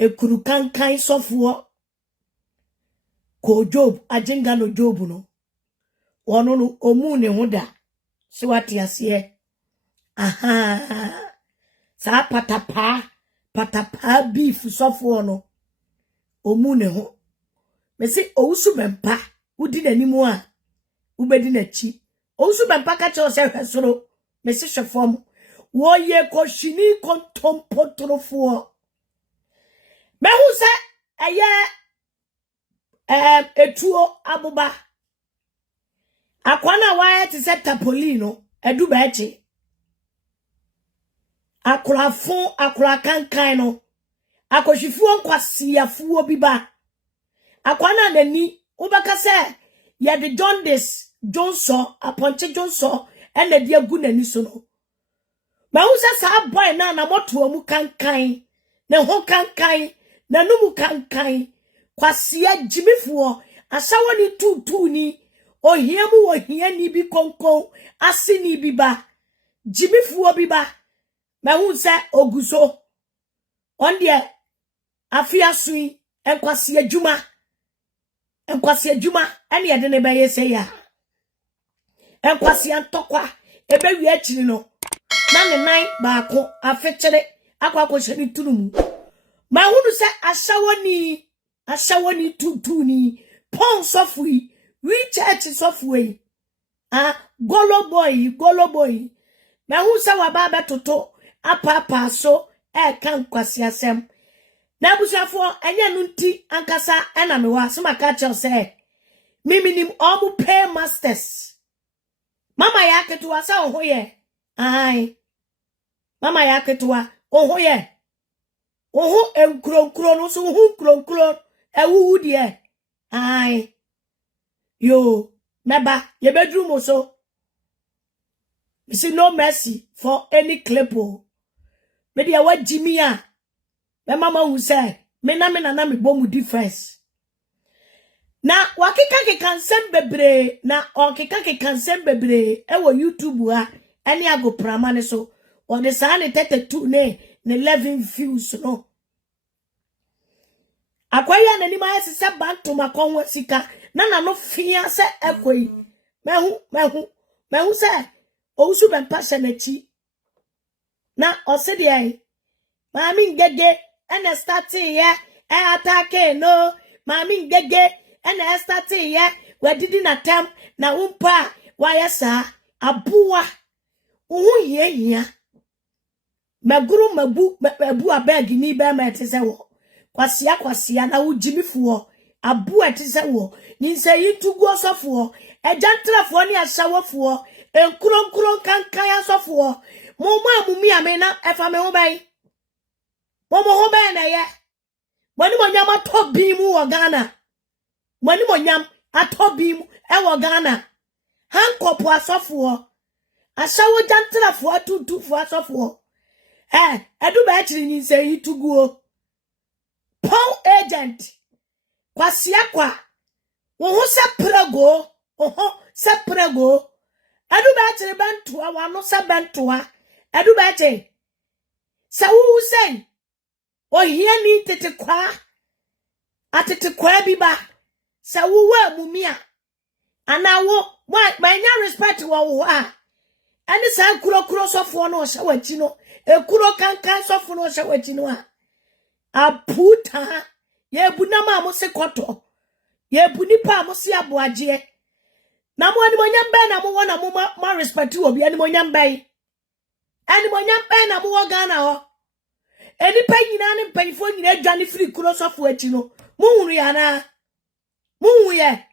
ekuru kankan sofo ko Job ajenga no Job no wono no omu ne hoda se wate ase aha sa patapa beef sofo no omu ne ho mesi Owusu Bempah udi nanimu a ubedi na chi Owusu Bempah ka che ose hwesoro mesi hwefom wo ye ko shini kontompotrofo mehu se eye etuo abuba akwana wa ti se tapolino edu Berchie akura kankan no akoshifuo nkwasiafuo biba akwana nani ubaka se ye de Johndes Johnson aponche Johnson ene de agu nani so no ma hu se sa boy na moto mu kankan ne ho kankan na numu kankan kwasia jimifuo asawo ni tutu ni ohiemu ohia ni bi konkon asini biba jimifuo biba ma hu se oguso onde afia sui enkwase adwuma ene ye de ne beye se ya enkwase antokwa ebewi akiri no na ne nan baako afekere akwakohye tunumu ma hunu se asawoni tutu ni pon sofui we church sofui golo boy ma hu se wa ba betoto apa so kan kwase asem na busafo enye no nti ankasa ena me wa so maka che se miminim omu pay masters mama ya ketuwa sa ohoye ai mama ya ketuwa ohoye oho enkronkro no so oho nkronkro ewuwu de ai yo meba ye bedroom so you see no mercy for any clip me dia wa jimi a me mama hu say me na me bomu difference na wakika kansem bebre na okika kansem bebre ewo YouTube ha ene ago prama ne so on the sane 32 ne 11 views no akwaya na ni ma se bantu makonwa sika na no fia se ekoi mehu se Owusu Bempah senachi na osede ai mami ngege ene starting ye attack no mami ngege ene starting ye wadidi na tem na umpa wayesa abuwa uhuyehia maguru mabu abeg ni be ma tese wo kwasia na wujimifuo abu etese wo ni se yitugu Osofo ejantrafo ni asawofo enkronkron kankan asofo momo amumi amena efa me ho bai momo ho bai na ye mani monyam atobimu wo Ghana mani monyam atobimu wo Ghana hankopo asofo asawo jantrafo atutufo asofo edu Berchie ni se yitugu Paul agent kwasia kwa wo se prego se prego edu Berchie bentoa wano se bentoa edu Berchie se wu say ohia ni tete kwa biba se wu wa mumia anawo manya respect wo a ene sa kuro sofo no hye wachi no ekuro kankan sofo no hye wachi no a aputa ye bunama amose koto ye bunipa amose aboaje na mo ani monyam be na mo wona mo ma respect obi ani monyam be na mo wo Ghana ho eni pa nyina ne mpanifo nyina adwane free kuro sofo achi no mo hunu ya na mo hu ye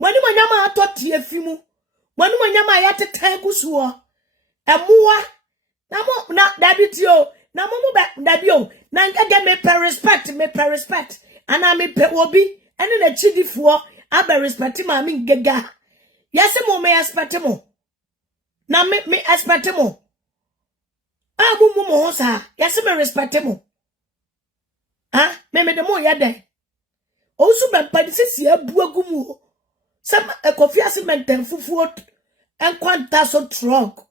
wani monyam atoti afimu wani monyam ayatetan gusuo emuwa na mo na dabitio na mo dabio na ngege me per respect ana me pe obi ene na chidifo aba respect ma me ngega yase mo me expect mo na me expect mo abu mo ho sa yase me respect mo me de mo yede Owusu Bempah sisi abu agumu some ekofi cement fufuo enkwanta so truck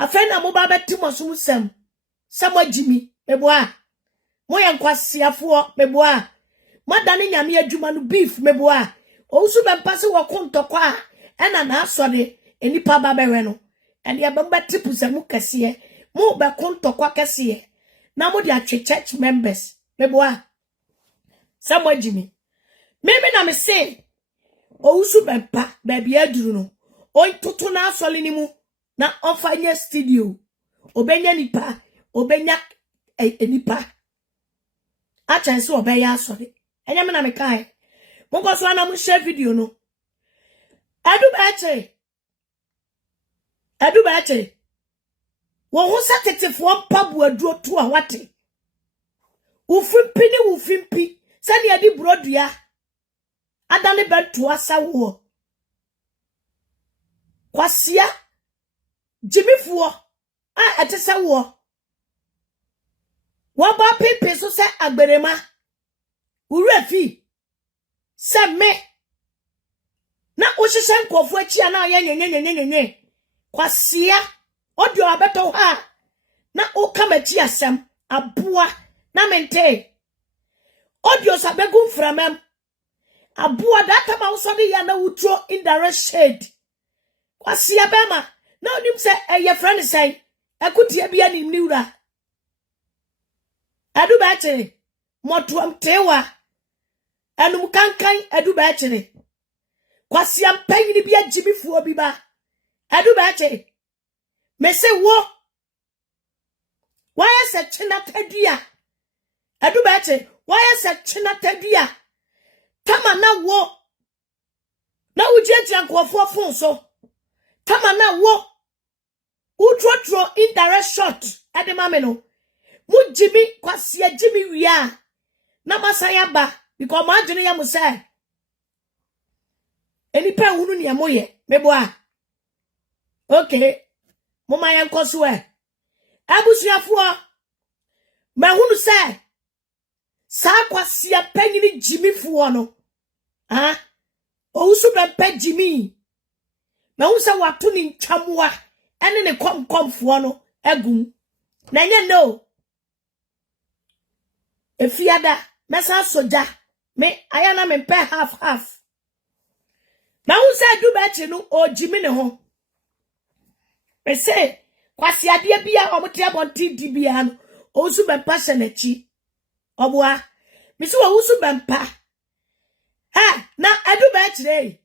afena mo ba betimo so sem samo jimi eboa moye nkwasiafo meboa madane nyame adwuma no beef meboa Owusu Bempah se wo kontokwa ena na asode enipa ba bewe no ene ye bemba tipu se mu kese mu be kontokwa kese na mo dia church members meboa samwa jimi meme na me se Owusu Bempah baby aduru no on tutu na asole ni mu na ofanye studio obenya nipa obenya enipa a chance obeya asole enya me na me kai Mongo so na mo share video no. Adu Berchie. Wo ho satetefo mpabu aduro to a wate. Ufimpi se ne adi brodua. Adane beto asa wo. Kwasia jimifuo a etese wo. Wo ba pepe so se agberema. Urefi se me na ohihye nkofo achi na ya nyenyenyenyenyenye kwasia odio abeto ha na okamachi asem aboa na mente odio sabegu mframam aboa data ma usode ya na wutro indirect shade kwasia bema na onim se eye friend say akutia bia nim niwura Adu Berchie motuam tewa Anum kankan Adu Berchie. Kwasia mpanyini bia jimifuo biba. Adu Berchie. Mese wo. Why se china tedua. Adu Berchie. Why se china tedua. Tama na wo. Na ujeji ankwofo fonso. Tama na wo. Utro indirect shot. Ade mameno. Mu jimi kwasia jimi wia. Na masaya ba. Because my junior ya say any pa hunu ni amoye meboa okay mama ya nkoso e abusuafo ma hunu say sa kwasia panyini jimifuo no Owusu Bempah jimi ma hunu say wato ni ntwamoa ene ne komkomfo no agum na nye no efiada mesa soja me ayana me pe half na unsa Adu Berchie no ojimi ne ho me say kwasi ade bia omote abonti di bia no Owusu Bempah senachi oboa me say Owusu Bempah na Adu Berchie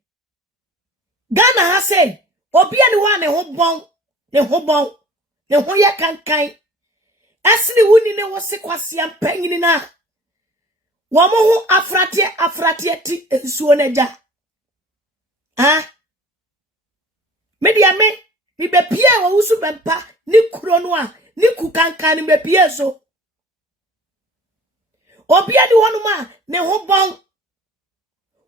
Ghana ha say obia ne wa ne ho bon ne ho ya kankan asini wuni ne wo se kwasi ampanyini na Wamohu afratie ti ensuo neja. Media me mi bepie Owusu Bempah ni kuro no a ni kukankan ni bepie so. Obia di wonuma ne ho bon.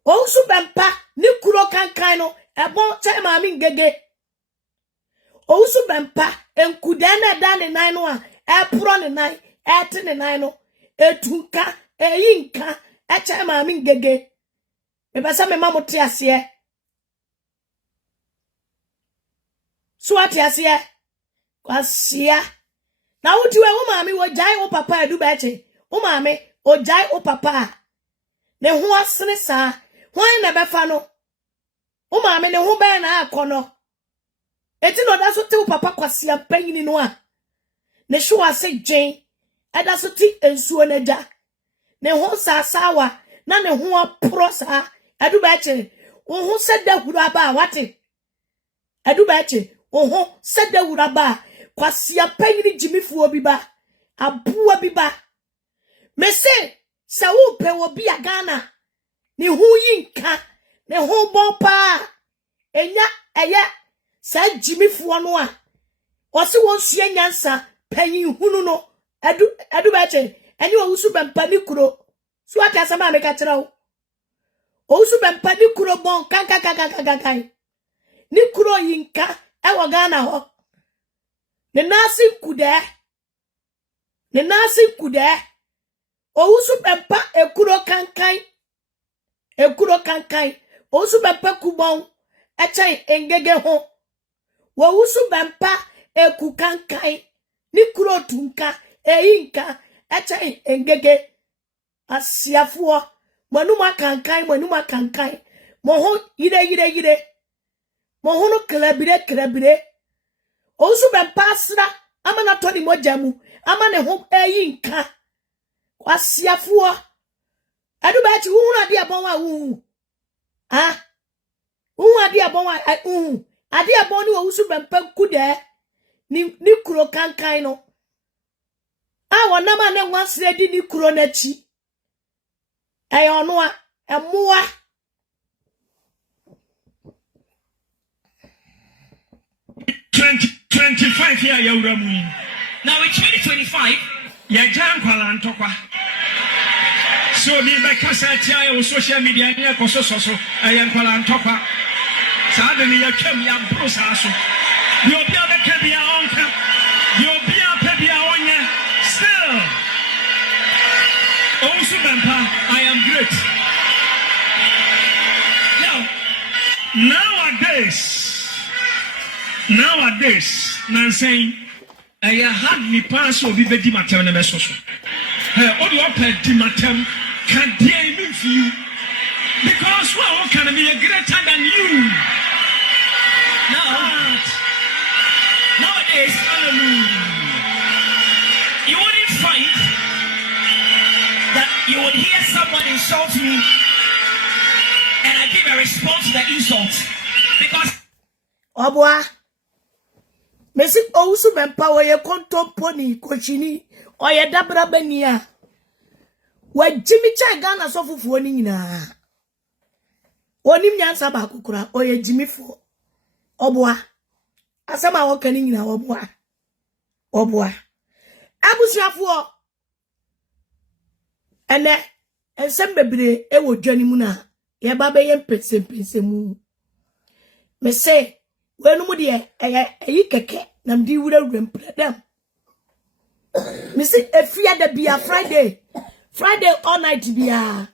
Owusu Bempah ni kuro kankan no ebon che maami ngege. Owusu Bempah enkuda na da ne nan no a epro ne nan, ete ne nan no etunka eyinka eche maami ngege me basa me mamote ase so ate ase kwasia na wutiwe wo maami wo jai wo papa Adu Berchie wo maami o jai wo papa ne ho asene sa hwan na befa no wo maami ne ho be na akono eti no da so te wo papa kwasia panyini no a ne hwe ase dwen eda so ti ensuo neja ne ho sasawa na ne ho apro sa Adu Berchie wo ho seda hura ba wate Adu Berchie wo ho seda hura ba kwasia panyini jimifuo biba aboa biba me se sa wo pe wo bia Ghana ne ho yinka ne ho bon pa enya eye sa jimifuo no a wo se won sua nyansa panyin hunu no Adu Berchie Eni Owusu Bempah ni kuro. So ati asama me ka kira wo. Owusu Bempah ni kuro bon kan. Ni kuro yinka e wo Ghana ho. Ne nasi kude. Owusu Bempah e kuro kankan. Owusu Bempah kubon e chan engege ho. Owusu Bempah e ku kankan. Ni kuro tunka e yinka eche engege asiafo manuma kankan mo ho yire mo ho no klabire Owusu Bempah asra ama na toni moja mu ama ne ho eyi nka asiafo adu ba chi hu ade abon wa hu hu ade abon wa hu ade abon ni Owusu Bempah kude ni kuro kankan no wona ma ne nwansre di ni kuro na chi ono a emoa 2025 year yawramu. Now in 2025, ya jan kwala ntokwa. So me by kasatia on social media ni akoso so ayan kwala ntokwa. Sa de ni ya kem ya brosa so. You be a kebia onka. You be a pebia onye. Still. Owusu Bempah, I am great. Nowadays, Nansay, I had me pass or be the matem and mesoso. All your pet dimatem can't dear me for you. Because what can be a greater than you? Nowadays, you wouldn't find that you would hear someone insult me and I give a response to the insult. Because Obwa Mesi Owusu Bempah we kontomponi kochini oye dabra bania wa Jimmy cha Ghana so fufuo ni nyina onim nyansa ba kokura oye Jimmy fo obwa asema wo kan nyina obwa abusuafo ene ensem bebre ewo dwani mu na ye ba be ye mpese mu me say wenu mu de eyi keke nam di wura rempredam me say efia da bia Friday all night bia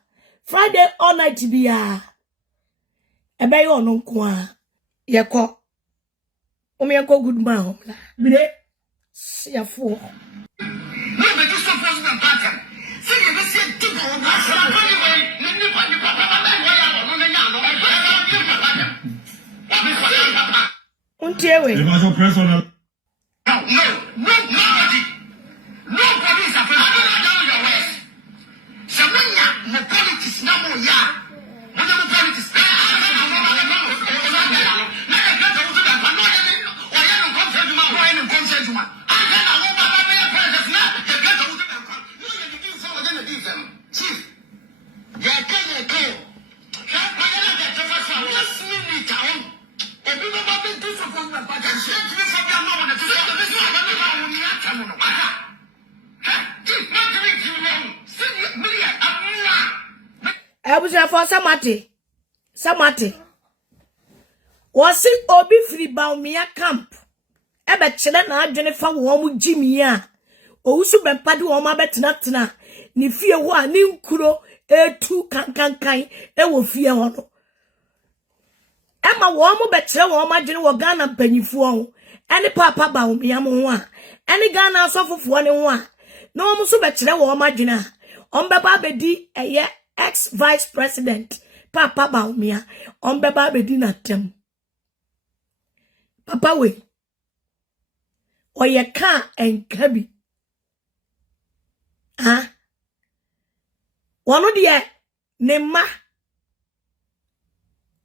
ebe yo no nko a ye ko Goodman la bire siafo no be just suppose na pattern say you be say dig on na so na pani we ni pani papa ba we ya no na nya no e ba ni papa wa be so ya papa untiewe it was a personal nobody is afraid of your ways samanya no politics na mo ya no politics Abuja for Samate was it obi free Baumia camp ebe chile na adwene fa wo mu Jimmy a Owusu Bempah de wo ma betena ni fie ho a ni nkuro etu kankankan ewo fie ho no ema wo mu bekyere wo ma dwene wo Ghana mpanyifo ho ene papa Baumia mo ho a ene Ghana asofofo ne ho a na wo mu so bekyere wo ma dwene a ombeba bedi eye ex-vice president Papa Baumia ombeba bedi na tem Papa we oye ka enkabi wono de ne ma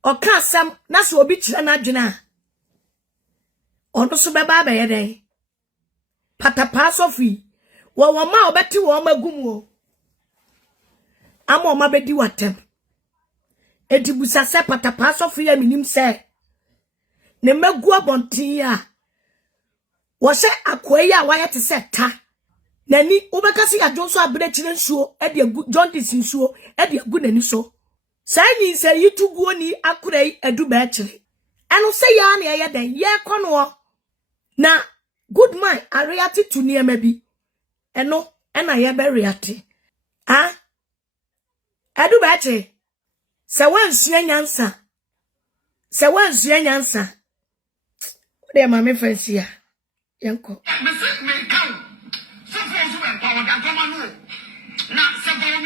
oka sam na so obi kire na adwene a ono so beba be yeden patapa sofi wo ma obeti wo magum ama oma bedi watem edibusa se patapa sofi ya minim se ne magu abontin a wo se akoyi a wayete se ta nani ubekasi ya jonso abirechire nsuo ede agu jaundice nsuo ede agu nani so sai se yituguo ni akurei edu Berchie eno se ya na ye den ye kono na Goodman areati to niema bi eno ena ye be reati edu Berchie se wansua nyansa de ma me fancy a yenko me say me kan so for Owusu Bempah Manu. Now, Sabon,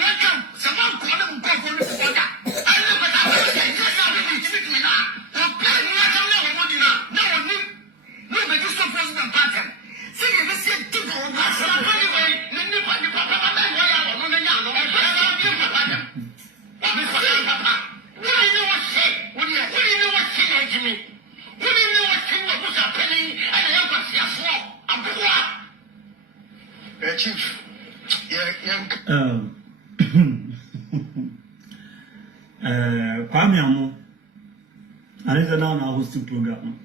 someone call them go for the water. I never thought me now. No one knew. No, but you stop us the pattern. See, you just said, to go, anyway, Chief, Kwame Amu, I need to know now who's the program.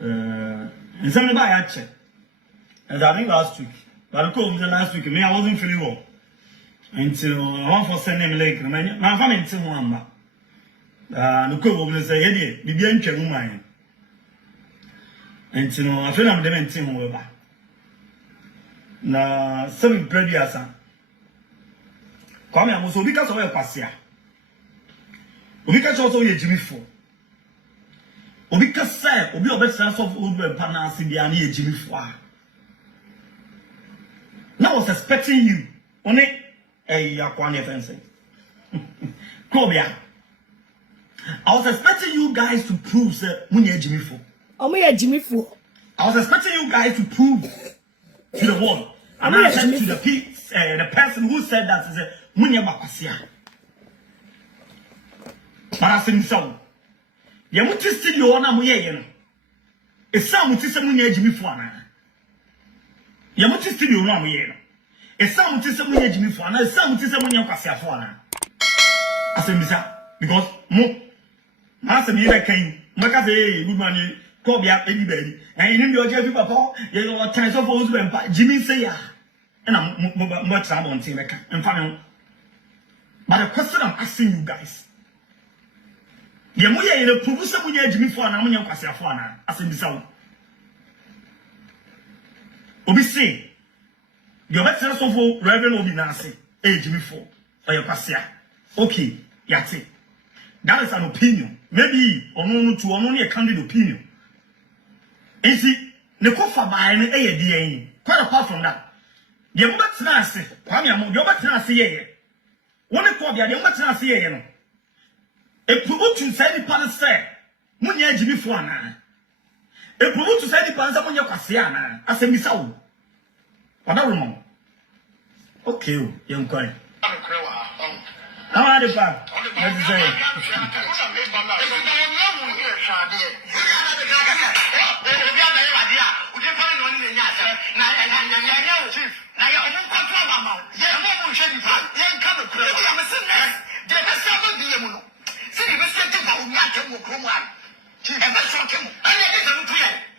And somebody I checked. As I think last week, but of course, last week, I wasn't feeling well until I want for sending lake. My family until one. The cook will say, hey, the bien cheruman. And you know, I feel I'm dementing over. Na seven previous. Come here, so because of your passia. Because also you Jimmy for. Because say, obi obet sense of Owusu Bempah na si bia na ye Jimmy for. Now I was expecting you. Only yakwane fencing. Kobia. I was expecting you guys to prove that munye Jimmy for. Jimmy for. I was expecting you guys to prove to the world. And I said to the person who said that is a munye bakwasia. But I said so. Ya muti studio na muye ye no. Esa muti se munye Jimmy for na. Ya muti studio na muye no. Esa muti se munye Jimmy for na, esa muti se munye kwasia for na. I said because I said me like can make say Goodman Kobia anybody. And in your Jeffy Papa, you know, times of Owusu Bempah, Jimmy say ya. And I'm much on team and family. But the question I'm asking you guys. The Muya in the Pubusa Muya Jimmy for an Amunia Quasiafana, as in the South. Obi say, your better Osofo Reverend Obi Nasi, Jimmy for your Quasia. Okay, yati. That is an opinion. Maybe only a candid opinion. And see, the coffee by an ADA. Quite apart from that, the Mubat Nasi, Pamia, your better Nasi, one of Kobia, the Mubat Nasi, a promote to say the pan say, Munya Jimmy Fuana. A promote to say the pan Samunya Casiana, as a missile. What a woman. Okay, young coin. How are the back? Let's say.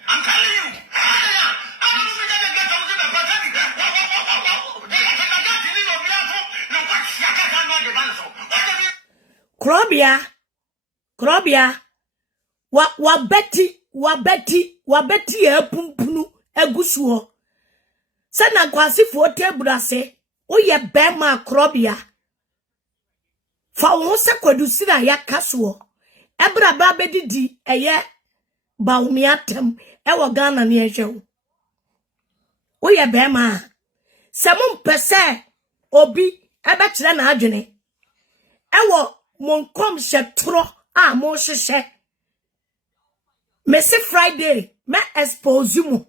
I'm telling you. Krobia, wabeti e pumpunu egusuo. Sana kwasi fo tebura se, oye bema Krobia. Fa wo se kwadusi na yakasuo. Ebra ba bedidi eye baumiatem ewo Ghana ne ehwew. Oye bema. Se mo mpese obi ebekire na adwene. Ewo monkom shetro a mo hwehwe. Mese Friday me expose mu.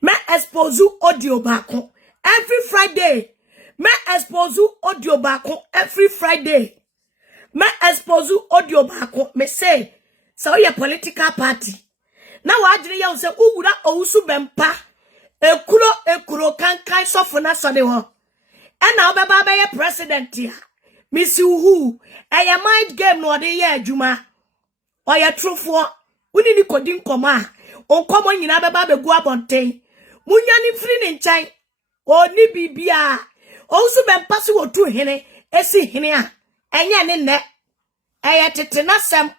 Me expose audio bako every Friday. Me expose audio bako every Friday. Me expose audio bako. Me say so your political party. Now adire ya say uwura Owusu Bempah ekuro kankan sofo na so de ho. E na obeba be ye president ya. Miss who a mind game no de ye adwuma. Oya trufo woni ni kodin koma onkomo nyina beba be gu abonten munya ni free ni nchan oni bibia Owusu Bempah si wotu hene esi hene a enye ne nne eye tete na sem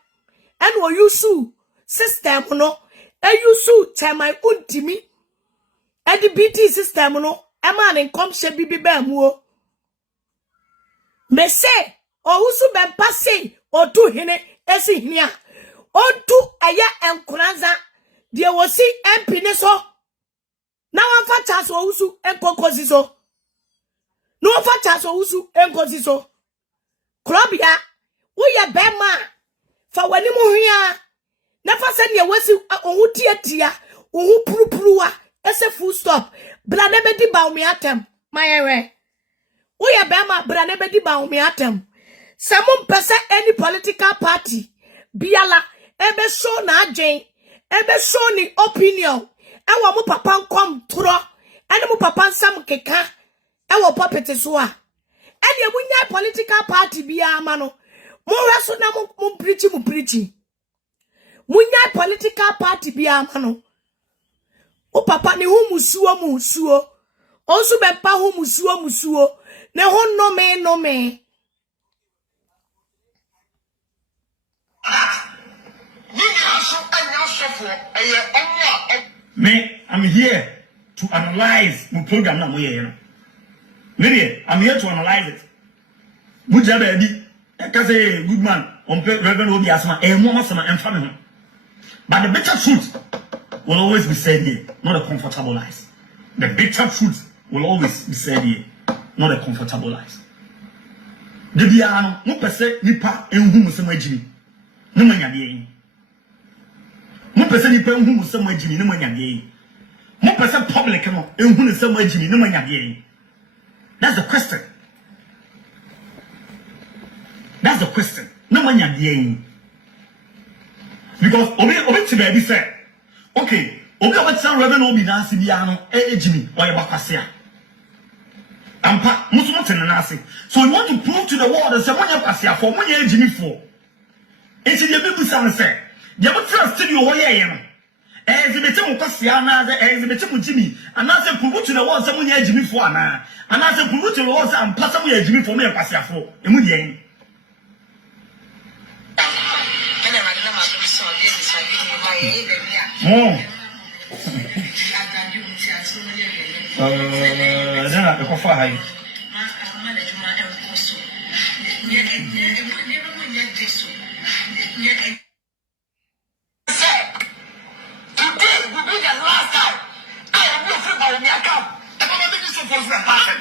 en wo yusu system no yusu temai untimi edi BT system no e ma ne nkomhye bibi ba mu o me say Owusu Bempah say otu hene esi hene a otu aya enkuranza de wosi MP ne so Now I'm for Charles Owusu and Kokosiso. No for Charles Owusu and Kosiso. Krobia, we are Bema. For when you here, never send your wessel on Tia, who prua, as a full stop. Branebedi Baumiatem, my ere. We are Bema, Branebedi Baumiatem. Someone person any political party. Biala, ebe show na Jane, ebe show ni opinion. Ewa mu papa kom tro, ene mu papa sam keka, ewa popete so a. Ene mu nya political party bia ama no. Mu reso na mu preach. Mu nya political party bia ama no. O papa ni hu musuo. Owusu Bempah hu musuo. Ne ho no me. Me, I'm here to analyze my program na moye. Me, I'm here to analyze it. Muja baby, say Goodman, on Reverend Obi Asma, mama sama family. But the bitter truth will always be said here, not a comfortable lies. The bitter truth will always be said here, not a comfortable lies. The biano, no per se nipa enhu musema ejimi. No manya de. Mo pese ni pe enhu musema ejimi no manya de. Mo pese public no enhu musema ejimi no manya de. That's the question. That's the question. No manya de. Because obi ti baby say, okay, obi obetsan Reverend Obi na ase bia no ejimi oye bakwase a. Ampa musumo tenanase. So you want to prove to the world that someone yakwase for money ejimi for. It's the baby son say, "You have trust in your way." As the better Cassiana, as the better Jimmy, and as a prove to the world someone here Jimmy for now, and as a prove to the world and pass away Jimmy for me and Passia for immediately. Today will be the last time I am not free by my account. I'm not making so for the person.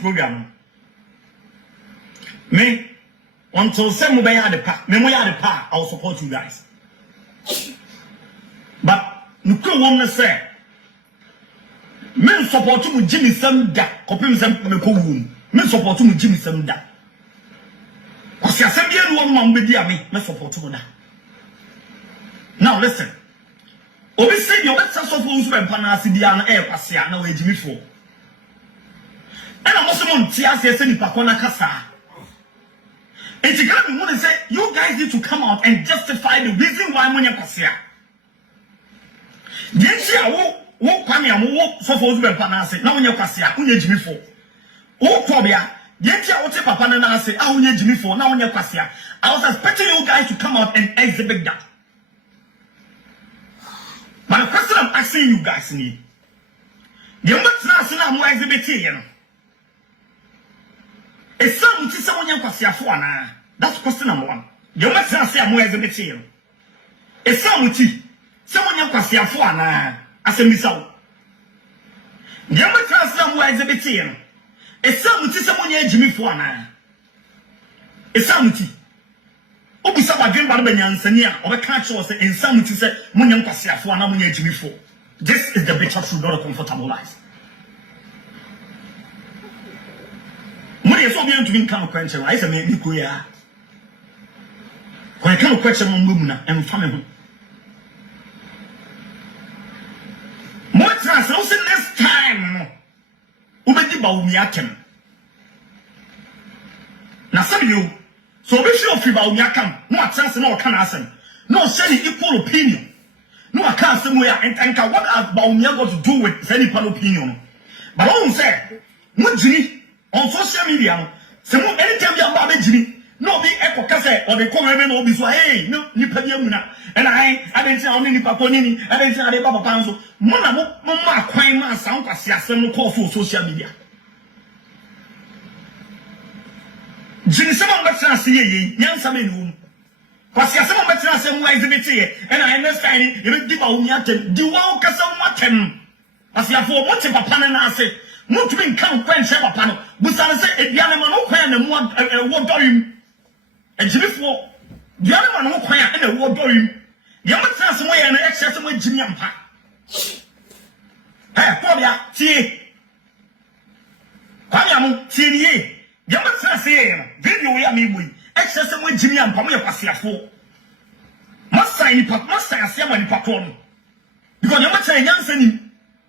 Program. Me, until some mobile had the pack, I will support you guys. But you can't want to say, men support you with Jimmy Sanda, copy some room. Men support you with Jimmy Sanda. Because you said you one man with me, men support you. Now listen. Obi said you better support Owusu Bempah Sidiana air passia now Jimmy for. And I'm also on TSS and Pakona Kasa. And you got me want to say, you guys need to come out and justify the reason why Monia Kasia. Yes, I won't come here, won't so for Bempah. Now, when you're Kasia, who need Jimmy for? Oh, Probia, yes, I will take Papa and say, I will need Jimmy for now when you're Kasia. I was expecting you guys to come out and exhibit that. But the question I'm asking you guys need, you must not more exhibiting. It's some to someone young Cassiafana. That's question number one. You must not say more exhibiting. It's some to someone young Cassiafana as a missile. You must not say more exhibiting. It's some to someone young Jimmy Fuana. It's some to Obisaba Dream Barbanian Senia or a catch was in some to say Munyam Cassiafana Munya Jimmy Fu. This is the bitter truth, not a comfortable life. Money so bien to be come question. I say me kuya. When I come question on Mumna and family. So say next time ubedi ba umi akem. Na sabi you so be sure fi ba umi akam no atase na o ka na asem. No say the equal opinion. No I can't say we are and what have ba umi got to do with any opinion. But on say mo jini on social media say mo anytime you am ba jini no be ekokase or the comment no be so hey no nipa bi amuna and I didn't say only nipa konini I didn't say ade papa panso mo na mo ma kwan ma san kwase asem no call for social media jini se mo betra se ye nyansa me no kwase asem mo betra se mo exhibit ye and I understand it you be ba umi atem di wa kasa mo atem asiafo mo te papa na ase mo tumi nkan kwan hye papa no busane se ediane ma no kwan na mo wo dorim ejibifo diane ma no kwan a na wo dorim yamata se mo ye na Ɛxposɛ mo jimi ampa ko bia tie kwanya mo tie ni yamata se ye no video we am ibu Ɛxposɛ mo jimi ampa mo ye kwasiafo masai ni papa masai asiama ni papa no because yamata nyansa ni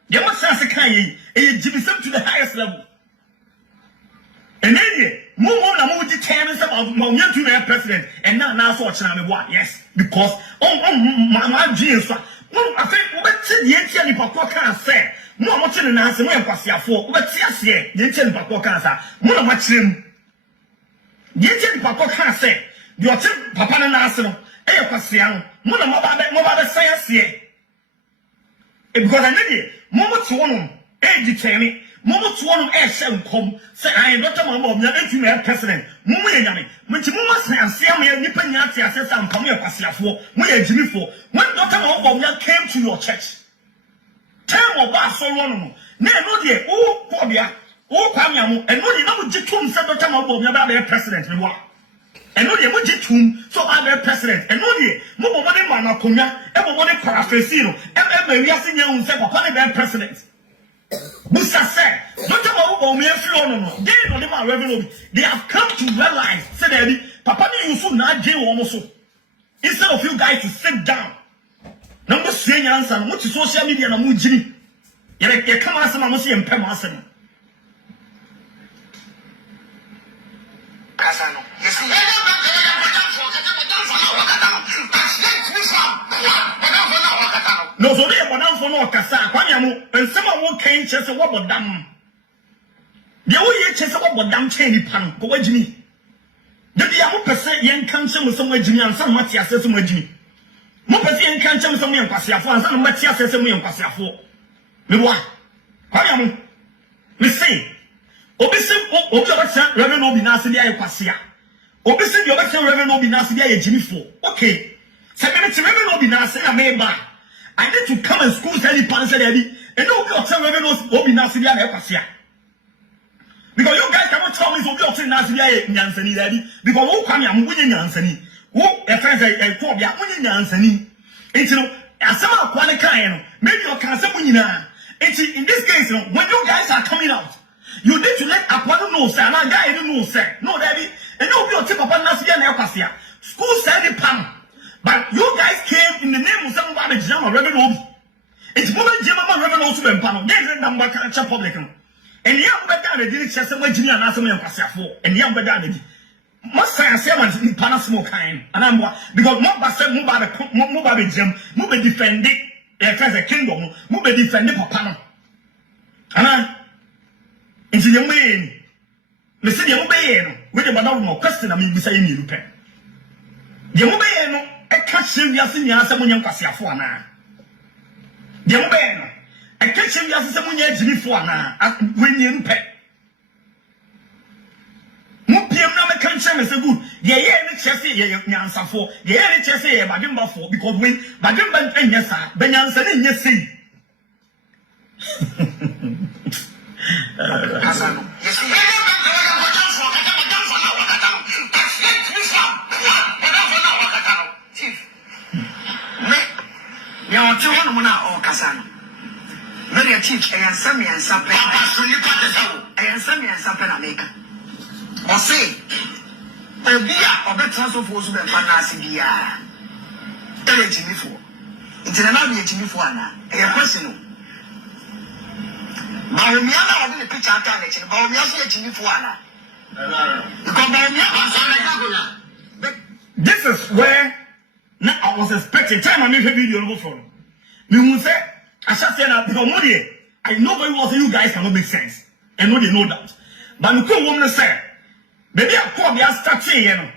yamata se kan ye jibisem to the highest level and then mo na mo di time say about mo nyantu na president and now so ochina me boa yes because my dream so no I think we bet ye tia ni papa kan say mo te na say mo enkwasiafo we bet ase ye tia ni papa kan say mo na ma kirem ye tia ni papa kan say the ote papa na ase no e kwasia no mo na mo ba say ase because I need mo to wono e di temi Momo to one shell come, say I am not a member of the president. Mumu Yami, which Muma say, I am a Nipanyati assess and come here, Pasiafo, we Jimmy for. When Dr. Mobomia came to your church, tell about so long. Nay, no, dear, oh, Pobia, oh, Pamiamu, and no, you know, Jitum said Dr. Mobomia about their president. And no, you would Jitum, so I their president. And no, dear, Mobomani Manakumia, everybody Parafesino, and we are seeing you say, upon their president. Musa said, don't tell me if you no. They don't even revenue. They have come to realize, say that Papa you so not jail almost. Instead of you guys to sit down. Number saying answer, what is social media na mujini. You come answer na musi empe answer. Kasano. Yes. No, so they are down for no Kasa, Panyamu, and someone who came chess a wobble dam. The way you chess a wobble dam chain pan, go with me. The Diamu percent young council with some Jimmy and some Matia says some Jimmy. Mopati and council with some young Passia for and some Matia says some young Passia for. Me what? Panyamu, me say, Obisim, Obisan, Reverend Obinasidia Passia. Obisim, your Reverend Obinasidia Jimmy for. Okay. 7 minutes, Reverend Obinasidia may buy. I need to come and school any parents and no tell revenues will be Nasidia Epasia. Because you guys cannot tell me so you're saying Nasidia Yansani daddy. Because who come and winning Yansani? Who a friend a phobia winning Yansani? It's as some of Qualicaino, maybe you can say winner. It's in this case, when you guys are coming out, you need to let Aquano know, sir, and I guy don't know, sir. No, daddy, and no, you'll tip upon Nasidia Epasia. School said it, Pam. But you guys came in the name of somebody, Jama Reverend. It's more than Jama Reverend Owusu Bempah. There's a number of public. And the young better did chess away Jimmy and Asam and Passafo. And the young better did. Must say a sermon in Panasmo kind. And I'm because Mobasa Mobile Jim, Mobile defended a kingdom, Mobile defended Papa. And I into your way. Mr. Yamubayan, with about no question, I mean, beside you. Yamubayan. I catch him yasin someone young Cassiafana. Yamubayan, I catch him yasin someone yet Jimmy Fuana, when you pet. Mupium number can say good. Yeah, Chessy, Yansa for, yeah, Chessy, Badimba for, because when Badimba and yes, Benyansan and yes, see. Now, 200 or Casano. Very teach and send me and something. And send me and something I make. Or say, a beer or better Osofo to the Panasibia. Tell it to me for. It's an army to me for a personal. Baumia na wadi the picture ata na chini. Baumia so ye chini fuana. Because Baumia was this is where now I was expecting time I made a video no from. Me who say I shall say that because money I know very well you guys cannot make sense. And no they know that. But me come woman say baby I call me start saying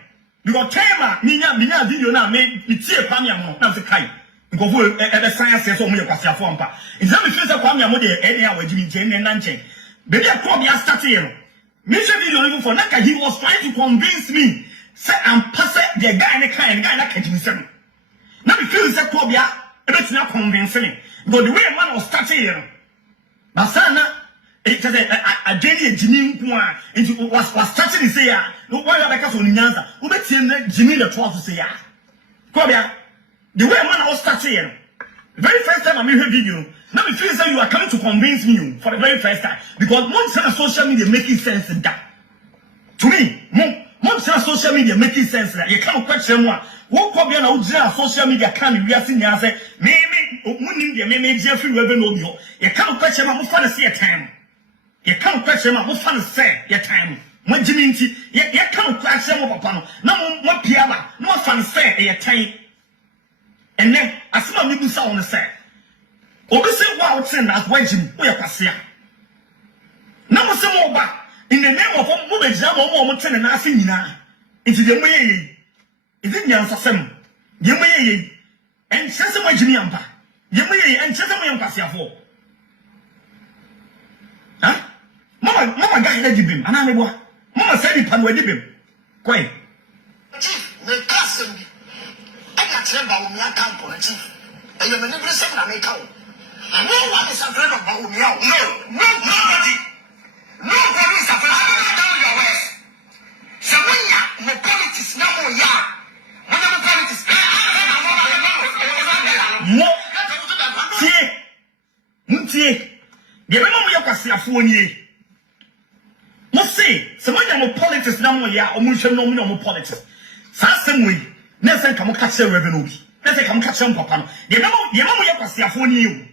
because time minya video na me tie kwa me am na say kai. Because for the science says so me kwase afo ampa. In some feel say kwa me am dey any a wagimi nchen na nchen. Baby I call me start saying me share video even for naka he was trying to convince me say I'm pass the guy in the kind guy that catch me seven. Now me feel say kwa bia e bet na convince me. Because the way man was starting here. But sana it says a Jenny Jimmy nko into was starting to say ya. No why you because on nyanza. Who bet Jimmy the 12 to say ya. Kwa bia the way man was starting here. The very first time I made a video, now me feel say you are coming to convince me for the very first time because most of social media making sense in that. To me, most of social media making sense that you can't question one. What could be an original social media can be asking you say, maybe maybe Jeffrey Revenue. You can't question my fun to see a time. You can't question my fun to say your time. When Jimmy, you can't question my papa. No more piaba, no fun to say your time. And then, as soon as we sound the say, or say, wow, send us waging, we are passing. Number some more back in the name of a movie, Jam or Mountain and Asina into the way. Is it Yansasem? Yemay and Chesama Jimiampa. Yemay and Chesama Passia. Huh? Mama got him, and I'm a Mama said it, and we did him. Quite. Chief, the cousin. I got Baumia camp on chief. And you're never said I make out. No one is afraid of Baumia. Nobody. Nobody is afraid of your ways. Samuya, no politics, no more ya. Whatever politics. Muntie. The remember your Cassia must say, Samuya, no politics, no more ya, or Musha, no more politics. Sassom way. Never come catch a revenue. Never come catch some papa. The remember your Cassia for you.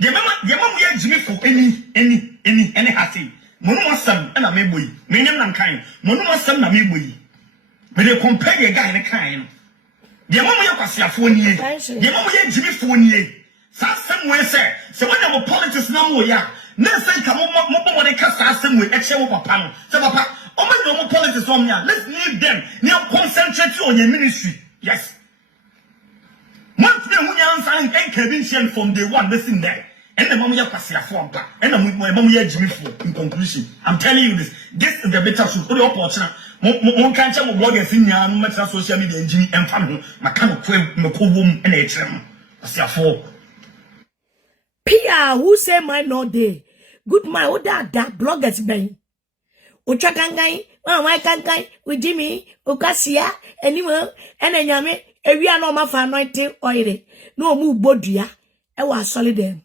The remember your Jimmy for any hassy. Monomasam and a mebui, many mankind, Monomasam and a mebui. But they compare a guy in a kind. The moment you pass your phone ye, the moment you Jimmy phone ye. Somewhere say, so when our politics now, ya, never come on, when they cast some with extra papa. So, papa, oh, no more politics on ya. Let's leave them. Now concentrate on your ministry. Yes. Once they will answer and convention from day one, listen there. And the moment you pass your phone, and I'm with my mom here, Jimmy for in conclusion. I'm telling you this. This is the better truth. What the opportunity. One can't tell bloggers in your much social media and Jimmy and family. My kind of 12 Macobum and HM. What's your fault? Pia, who say my no day? Goodman, what that bloggers bang? Uchakangai, my kankai, with Jimmy, Ukasia, anyone, and a yame, a real normal for anointing oil. No move bodia. I was solid them.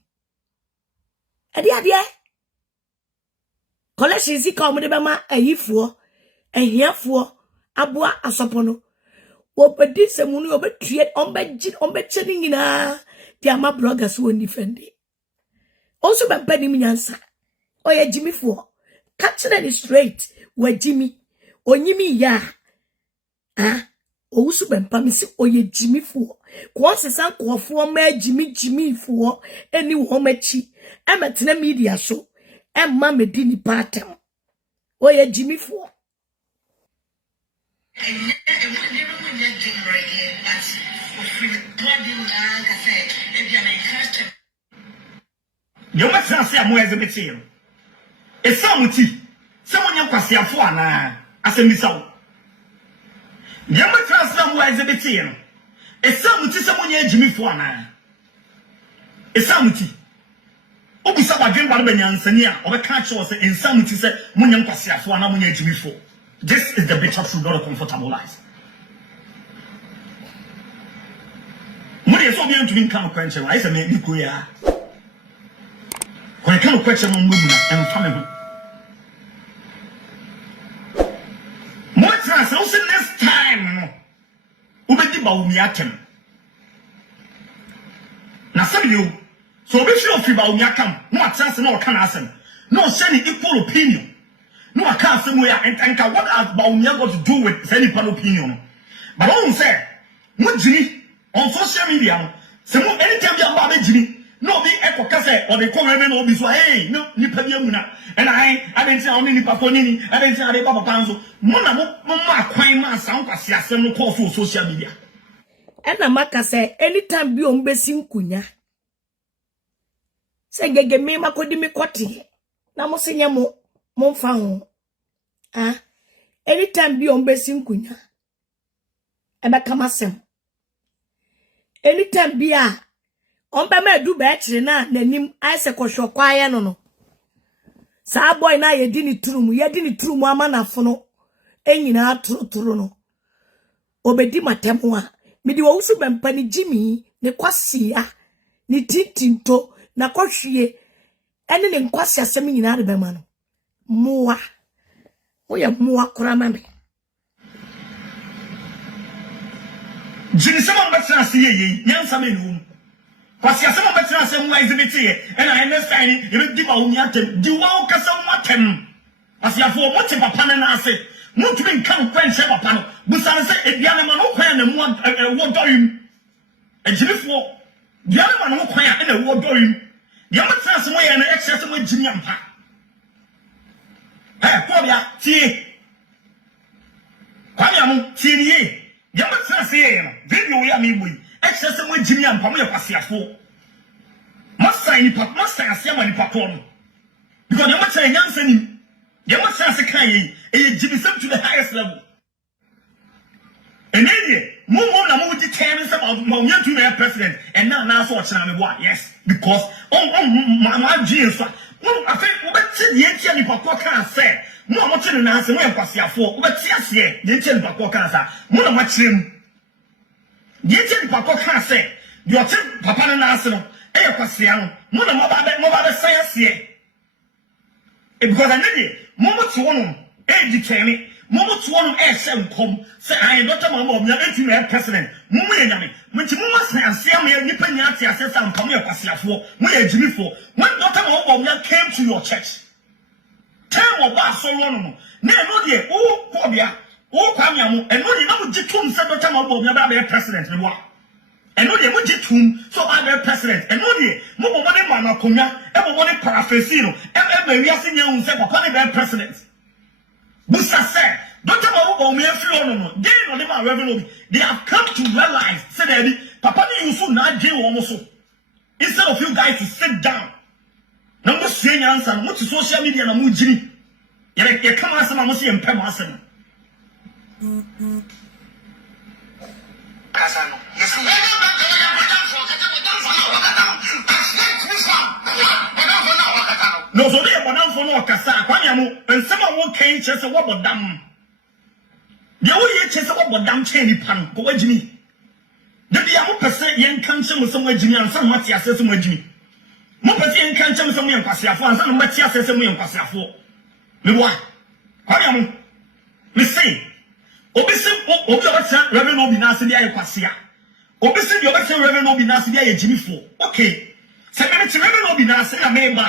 Adia, college is come with the Bama a yifo, and here for Abua Asopono. What this a moon over treat on bedchetting in a Tiama bloggers who defend it. Also by Benny Minansa, or a Jimmy for catching it straight where Jimmy or Yimi ya. Ah, Owusu Bempah misi oye Jimmy for. Kwase san kwa for me Jimmy for any womachi. Emetene media so. Emma me di ni pattern. Oye Jimmy for. You must not say I'm as a bit. It's some tea. Someone you can see a phone as a missile. You must not say I'm as a bit. It's some tea, someone you Jimmy for now. It's some tea. Obi saba dream bad benyan senia or catch us in some tea say Munyam Passia for an Jimmy for. This is the bitter truth, not a comfortable life. What is so going to be come question? I say, maybe queer. When I come question on women and family. More chance, also next time. Ubedi ba umiatem. Na some you So be sure if you ba unya come, no chance no can asem. No sending equal opinion. No I can't somewhere and what has Baunia got to do with any opinion. But all say, what Jimmy on social media, some anytime you are Jimmy. No, be echo cassette or the comment will be so, hey, no, Nipamuna. And I didn't say only Nipaponini, I didn't say I Papa Panzo. Mona, quite my sound, as I send no call for social media. And a maka say, anytime be on Bessin Cunya. Say, get me, my codimi cotty. Namosia mon found. Ah, anytime be on Bessin Cunya. And I come as him. Anytime be a. Omba me do Berchie na nanim aise kwhwo kwaye no sa boy na yedi ni turum ama na fono enyina aturu no obedi matemu a medi Owusu Bempah ni Jimmy ne kwasia ni tintinto na kwhwie ene ne kwasia asem nyina de bema no moa oya moa kora ma me Jimmy sama mbatra asiye yi nyansa me no Parce que some better say mo exhibit and I understand you give out me atem di wa o kasa mo atem parce que for mo te papa na ase mo tumi kan kwen se papa no busan se ediane ma no kwan na mo wo dorim ejibifo diane ma no kwan na wo dorim dia mo tena se mo ye na excess mo jimi ampa ko bia tie kwa mo tie ni dia mo tena se ye no video ya mi boy excess mo jimi ampa mo ye kwasiafo masa ni papa masa asiama ni papa no because you must say nyansani you must say kan yi jimi sem to the highest level and then mo na mo di tell me about mo nya to be president and now so chana me boy yes because my dreams mo afi wo be tie tie ni papa kan say mo te na se mo ye kwasiafo wo be tie ase ye tie ni papa kan sa mo na ma kirem ye tie ni papa kan say you tie papa na ase no e kwasia no mo na mo ba be science here because I need mo to one e determine mo to one e se nkom say I doctor mo na etime president mo ye nyame mo ti mo science am ye nipa nya ati asesa nkom ye kwasiafo mo ye jimifo when doctor mo came to your church tell mo ba so no no na no de o ko bia o kwa mia mo eno ni na mo gitum say doctor mo ba be president me wa and no, they would get him so other president. And no, they more money, Mama Konya, ever money parafesino, ever we are seeing you say, Papa, the president. Busa said, don't tell me me a few they don't have revenue. They have come to realize, said Eddie, Papa, you so not do almost. Instead of you guys to sit down, number saying answer, what is social media and a mujini. You come as some Amosi and Pemasan. Casano. Yes, no, so they are for no Casa, Panamu, and some of what came chess a wobble dam. The only chess a wobble dam chain pan, go with me. The Diamo percent young country with some Jimmy and some Matia says some Jimmy. Mopati and country with some young Pasiafo and some Matia says some young Pasiafo. The what? Panamu, Miss Say, Obisi, Obi, Reverend Obi Nasidia Pasia. Obisi, your Reverend Obi Nasidia Jimmy for. Okay. 7 minutes, Reverend Obi Nasidia member.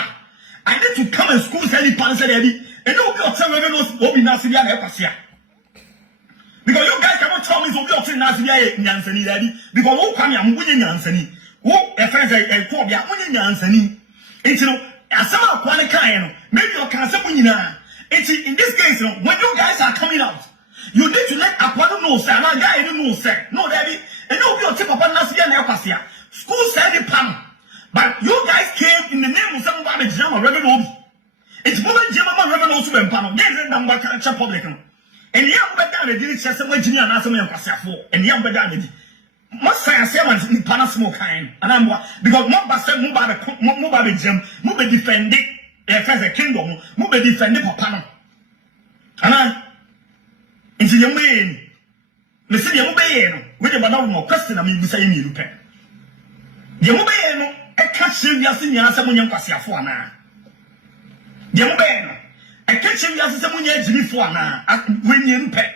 I need to come and school any pants and any, and no Reverend Obi Nasidia Pasia. Because you guys cannot tell me to be Nasidia Yansani, daddy, because who come and winning Yansani. Who a friend and Cobia winning Yansani. It's as some of Quanakan, maybe you can say it's in this case, when you guys are coming out. You need to let Aquano know, sir. No guy don't know, sir. No, daddy. And you will tip upon Nasia and Elpasia. School said it, Pam. But you guys came in the name of somebody, Jama, Reverend Obi. It's more than Jama, Reverend Owusu Bempah. There's a number of public. And the young better than the chess and Virginia and Asam and Pasafo. And the young better must say, I say, in Panasmo kind. And I'm because more by seven mobile gem, move defending a kingdom, move defending Papa. And I. Into your man, the city of Bayano, with a banana question, I mean, beside me, Lupe. The Mobano, a catching Yasin someone young Pasiafona. The Mobano, a catching Yasin someone Jimmy Fona, when you pay.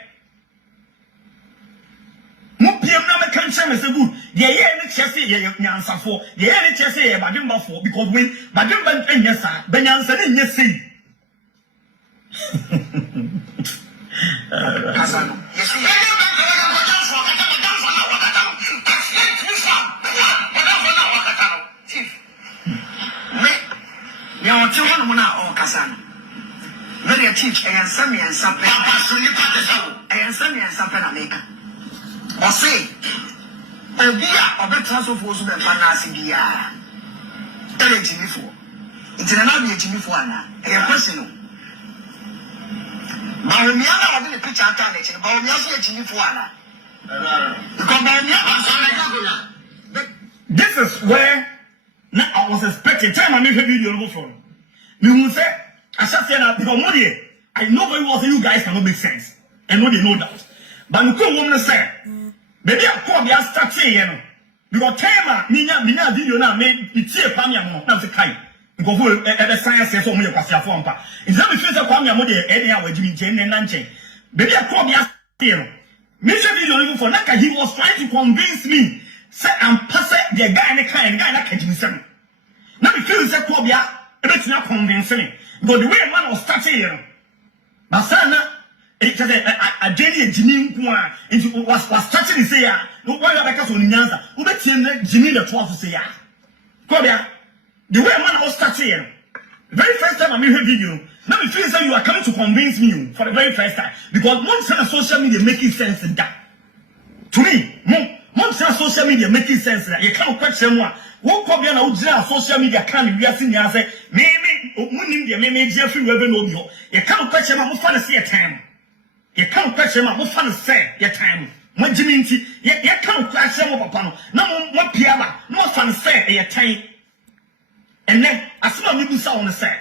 Mopia DM na me kan say good. Ye any chese ye nyansafo. Ye any chese ye badimba for because when badimba enye sa, benyansa ne nye sei. Kasano. Yes, Now, two one or Casano. Very teach and send me and something. And send me and something I make. Or say, Obia or better so for some Panasidia. Tell it to me for. It's an army to me for Anna. A personal. Baumiana, I didn't pitch out on it. Baumiana to me for Anna. This is where now I was expecting. Time I make a video from. You will say, I shall say that because money, I know very well you guys cannot make sense. And no, they know that. But you can't woman say, baby, I call me, I start saying, you know, because time, Mina video now made it's a pamia, not the kind. Because the science says, oh, me, a passia form. It's not the future pamia, any hour, Jimmy Jane and Nanche. Baby, I call me, I you know. Mr. Video for Naka, he was trying to convince me, say, I'm passing the guy in the kind, guy that catching seven. Now, if you say, Kobia, it's not convincing. But the way a man was starting here, Basana, it was a Jenny and Jimmy was starting to say, no, why are the Nyanza? Who bet Jimmy the 12 to say, Kobia, the way a man was starting here, the very first time I made a video, now it feels like you are coming to convince me for the very first time. Because most of social media making sense in that. To me, most of social media making sense in that. You can't question one. What probably on social media can be asking you say, maybe Jeffrey Revenue. You can't question my fun to see a time. You can't question my fun to say your time. When Jimmy, you can't question my papa. No more Piaba, no fun to say your time. And then, as soon as you do so on the side,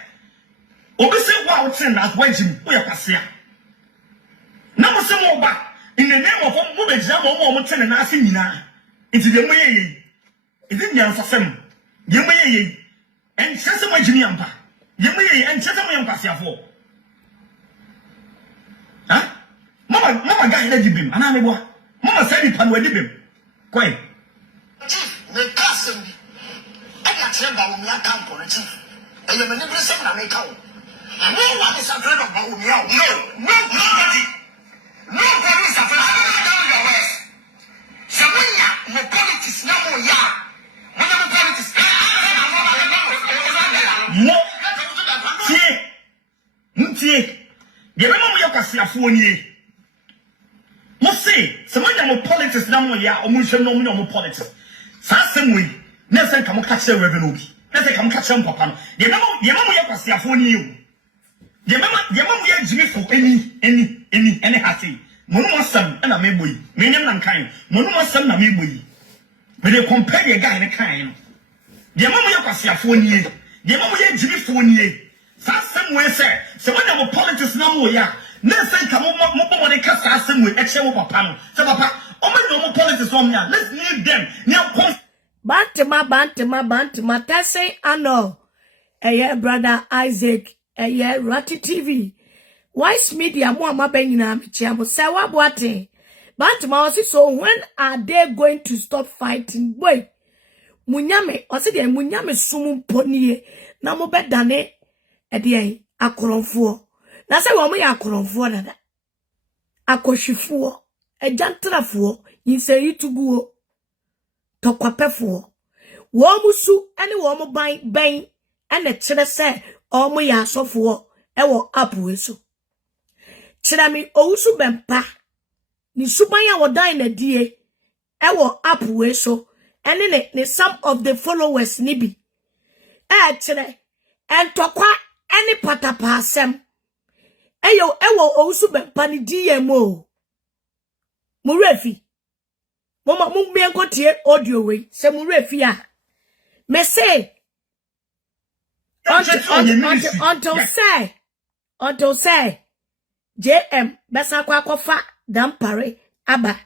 obviously, wow, send us when Jimmy, we are passing. Now, some more back in the name of a woman, more ten and asking you now into the way. Is it Yan Sam? You may and Chester my Jimmy Ampa. You may and Chester my Ampasia for. Huh? Mama guy let you bim, and I'm a Mama said it and where did him. Quite. The cousin. I got turned by Umia camp for a chief. And you're never saying I make out. No one is afraid of Baumia. Nobody. Nobody is afraid of your ways. Samia, no politics, no more ya. The remember your Cassiaphone. Must say, some of them politics now, ya, or Muslim no politics. Some way, never come catch the revenue. Never come catch some papa. The remember your Cassiaphone. The remember your Jimmy for any hassy. Monomasam and a mayboy, many mankind, Monomasam and a mayboy. But they compare the guy in a kind. The mamma Yapasia Fournier, the mamma Jimmy Fournier. Some way say, some of them politics now, ya. Let's say, come on, more cast us some way, extra papa. So, papa, only no politics on ya. Let's leave them. Now, Bantama, that's say, I know. Brother Isaac, Ratty TV. Wise media, more my banging, Chamo, Sawa Boate. Bantama, so when are they going to stop fighting? Boy. Munyame, osidi munyame sumu poniye na mo bedane ede akoronfo na se wo mo ya akoronfo dada akohwifo ejantrafo yinse ituguo tokwapefo wo musu ene wo mo ban ene kire se o mo ya asofo e wo apu eso kire mi Owusu Bempah ni suban ya wodan na die e wo apu eso. And in some of the followers nibi. Actually, and tokwa any patapasem. Eyo ewo Owusu Bempah ni DMO. Murefi. Mama mumbianko tie audio way. Se murefi ya. Me say. Until say. JM besa kwa kofa dampare aba.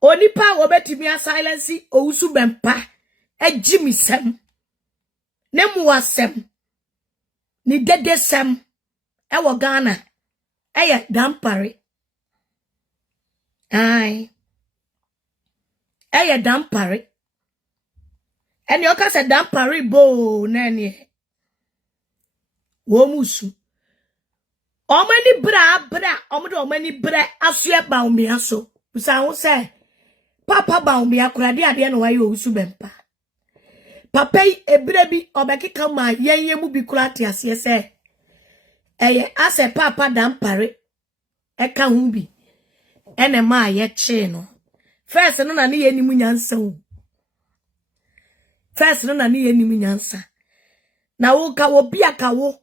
Onipa wobetimi silence Owusu Bempah ejimi sem nemuwasem ni dede sem ewo Ghana eye dampare ai Eye dampare. And you can say dampare bo nani. Womusu. Omani bra, omani bra, asye baumi aso. Usa won say, Papa baumi akuradi ade no wayo Owusu Bempah. Papa ebrebi obeki kama yenye mu bi kura te ase se. Eye ase papa dampare. Eka hu bi. Ene ma ye che no. First no na ne ye nimu nyansa o. First no na ne ye nimu nyansa. Na wo ka wo bia ka wo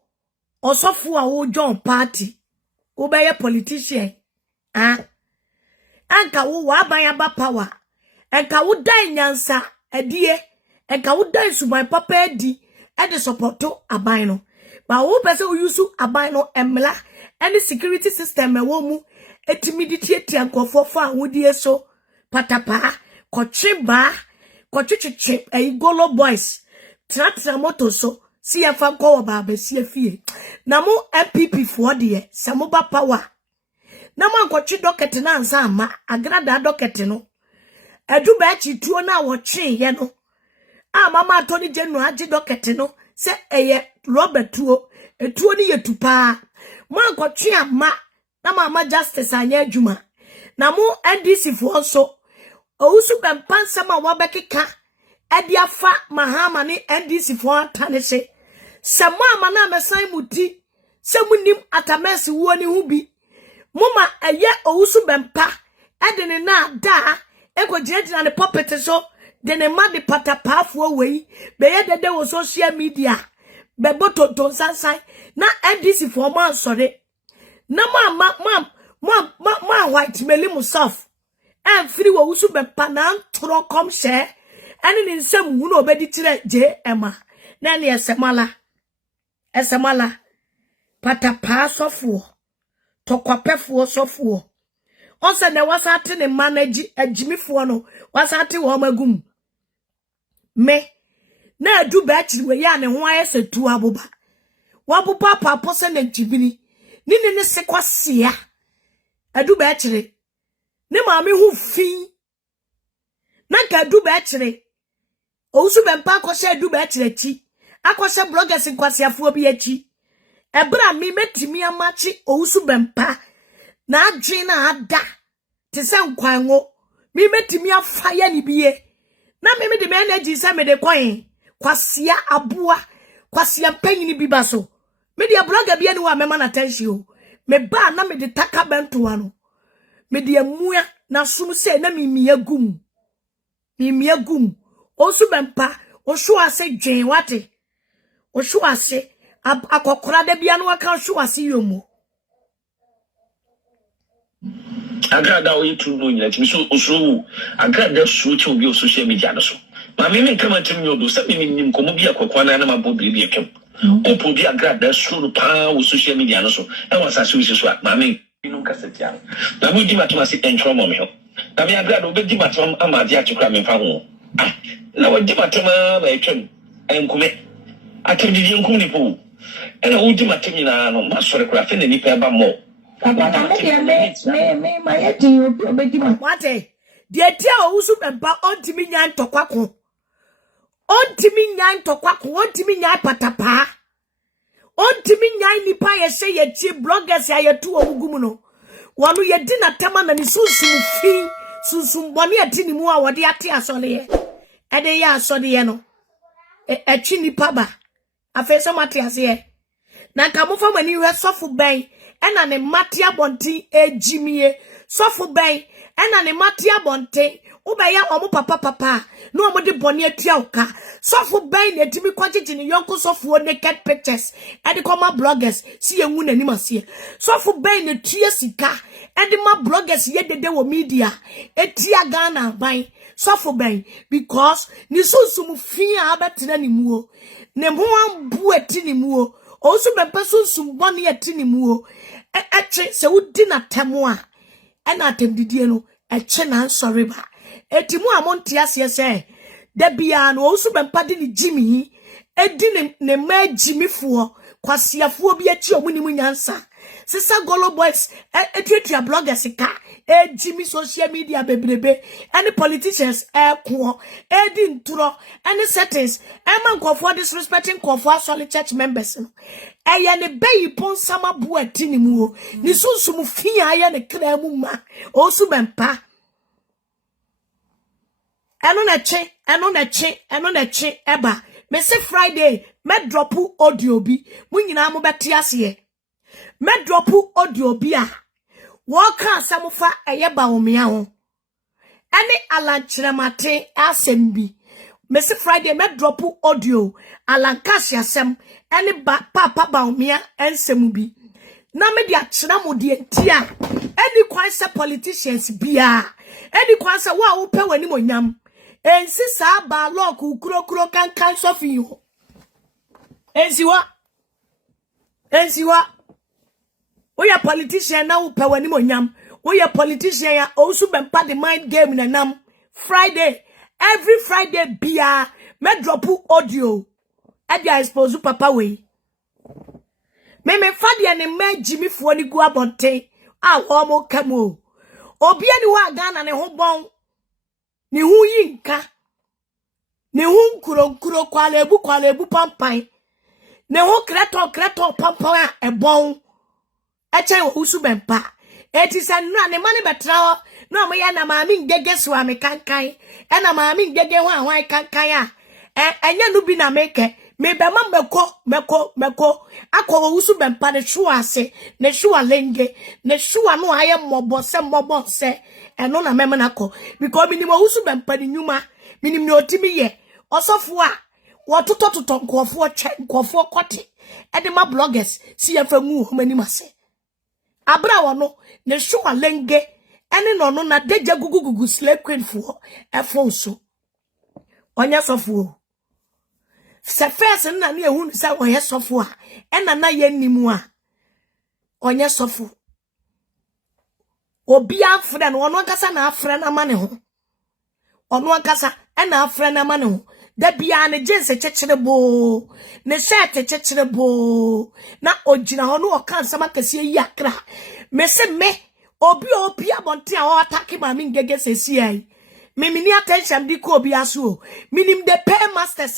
Osofo a wo John party. Wo be ye politician. Ah. Anka wo wa ban aba power. Enka wo dan nyansa adie. Enka wo dan suban papa adi. E de supporto aban no. Ba wo pese wo use aban no emla. Any security system e wo mu. Etimidity etiankofo fa wodie so patapa kochiba kochichichi golo boys tratra moto so si afa ko ba ba si afie na mu MPP fo de samoba power na mu ankochi docket na ansa ama agrada docket no edu Berchie tuo na wo twen ye no a mama atoni jenu age docket no se eye Robert tuo etuo ni yetupa mu ankochi ama na mama justice anya adwuma na mu NDC fo so Owusu Bempah sama wabekeka edi afa mahama ni NDC fo atane se sama na mesan muti se munim atamesi wo ni hubi muma eye Owusu Bempah edi ne na da ekogiredi na puppet so de ne ma de patapafo wei be ye dede wo social media be bototo sansan na NDC fo ma sore na ma white meli musof en free wo Owusu Bempah na ntro kom she ene ni nsem hu na obedi tire je ema na ne esemala patapa sofo tokwapefo sofo onse na wasate ne manage agimifo no wasate wo magum me na adu Berchie we ya ne ho ayese tu aboba wabupa papa se na jibini nini ne sekwasia adu Berchie ne maame hu fin na ka adu Berchie Owusu Bempah akose adu Berchie chi akose bloggers nkwasiafo bi achi ebra mi metimi amachi Owusu Bempah na adwe na ada te se nkwanwo mi metimi afaya ni biye na mi de me energy se me de kwen kwasia aboa kwasia panyini biba so me de blogger bi ani wa mema na attention me ba na me de taka bento ano me de amua na sum se na mimia gum Owusu Bempah osho ase dwen wate osho ase akokora da bia no aka osho ase yomo agrada o yitu no nyina timi so osho agrada so che obi o social media no so ma me kama tim nyodo se me nim komo bi akokwa na ma bobi bi ekem opo bi agrada so no pa o social media no so e wasa so so ma me inu kasetia na mo di matuma se entro mo me ho na me agrada obedi matuma amade achukra me fa ho na wo di matuma ba etwem enkume atendidi enkum ni po ena wo di matumi na no ma sore kra fe na ni pa ba mo me mayeti obedi wate de tia Owusu Bempah ontimi nya ntokwako ontimi nya ntokwako ontimi nya patapa ontimi nya nipa ye se ye ti bloggers ya yetu ogugum no wonu ye di na tema na ni sunsum fi sunsum boni atini mu a wode ate asole ye ede ya asode ye no echi nipa ba afeso mate ase ye na kamufa mani we sofu ben ena ne matia bonti ejimie sofu ben ena ne matia bonti ubeya omu papa no omu de boni atua uka sofu ben ne timi kwagye ni yonko sofu naked pictures edi koma bloggers si yenwu nanim ase sofu ben ne tua sika edi ma bloggers ye dede wo media etia Ghana ban sofu ben because ni sunsum fi abetra ni muo ne ho ambu eti ni muo Owusu Bempah sunsum boni eti ni muo eche se wudi na temo a ena atemdidie no eche na nsori ba etimu amonti ase se da bia no Owusu Bempah di ni jimi edi ne ma jimifo kwasiafo bi achi omunimu nyansa sisa golo boys etuatua bloggers ka Jimmy social media bebrebe any politicians ko di nturo any settings man go for disrespecting ko for solid church members no eye ne bayi pon sama bu atini mu o ni sunsum fia aye ne kra mu ma Owusu Bempah eno na che eba me say Friday me drop audio bi mu nyina mo beti ase me drop audio bi a waka asamufa eye ba omia ho ene alankyeremate asem bi me say Friday me drop audio alankasi asem ene papa ba omia ensem bi na me dia kyera mo de ntia eni kwan se politicians bia eni kwan se wa wo pe wani monyam ensi sa ba lock ukuro kan sofi ho ensiwa we are politician na wo pe wani monyam we are politician ya Owusu Bempah the mind game na nam Friday every Friday bia me drop audio e dia expose papa we me fade ne ma Jimmy fo ni gu abonte a wo mo kamo obi ani wa Ghana ne ho bon ni hu yinka ni hu nkuro kwalebu pampan ne hu kreto pampan a ebon eche Owusu Bempah eti se nra ne mane betra no mo ya na maami ngege so ame kankan e na maami ngege ho ahwan kankan a enya no bi na meke me be ma meko akọ Owusu Bempah ne shuwa ase ne shuwa lenge ne shuwa no aye mobọ se eno na meme na ko because minim Owusu Bempah ni nyuma minim ne otimi ye Osofo a wototo nkofo kwate e de ma bloggers si ya famu ho mani mase abra wono ne shuwa lenge ene no no na deja gugugugu slay queen fo efo so onya sofo se first na na ehunu sa oye sofo a ena na ye nimu a onya sofo obi afre no ono akasa na afre na mane ho ono akasa ena afre na mane ho da bia ne jense chechire bo ne shirt chechire bo na ogina ho no oka nsama kase yi akra me se me obi abonte a o attack ma mi ngege sesi ai me mini attention di ko obi aso minim the paymasters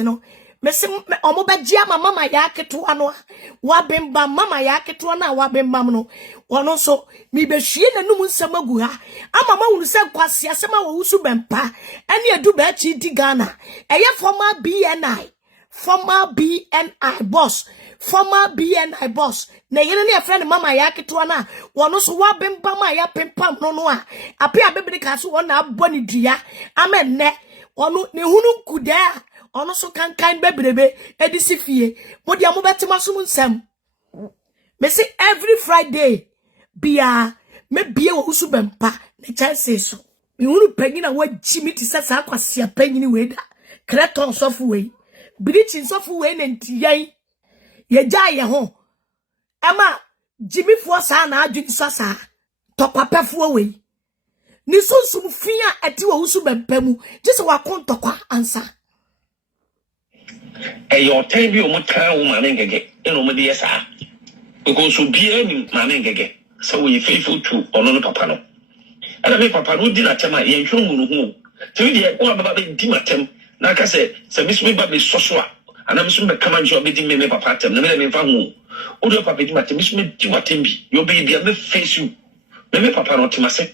no me se omo bajia mama ya keto ano wa bemba mama ya keto na wa bemba no wono so mi behwie nanum nsama gu ha ama ma wunu se kwase asema Owusu Bempah ene edu Berchie di Ghana eye former BNI boss na yene ne friend mama ya keto na wono so wa bemba ma ya pempam no a ape abebere ka so wona aboni dua amenne wono ne hunu kuda ono so kankan bebrebe edisi fie modi amobetima so nsam me say every Friday bia me bia Owusu Bempah ne chances so me hunu panyina wa Jimmy ti sasa akwase panyini we da kreton sofo we Berchie sofo we na ntiyan ye jaye ho ema Jimmy fo sa na adwin sasa topapefo we ni sunsum fia ati Owusu Bempah mu jese wa kontokwa ansa your time be almost time woman and get in over the SA. Because so be any man and get. So we faithful to Ono Papa. And I mean, Papa, who did not tell my young who. So we did all about the Dimatem. Like I said, so Miss Wimba be so and I'm soon come and job meeting me, Papa, and the men found who do Papa Dimatem, Miss Dimatembi, your baby, I will face you. Maybe Papa not to myself.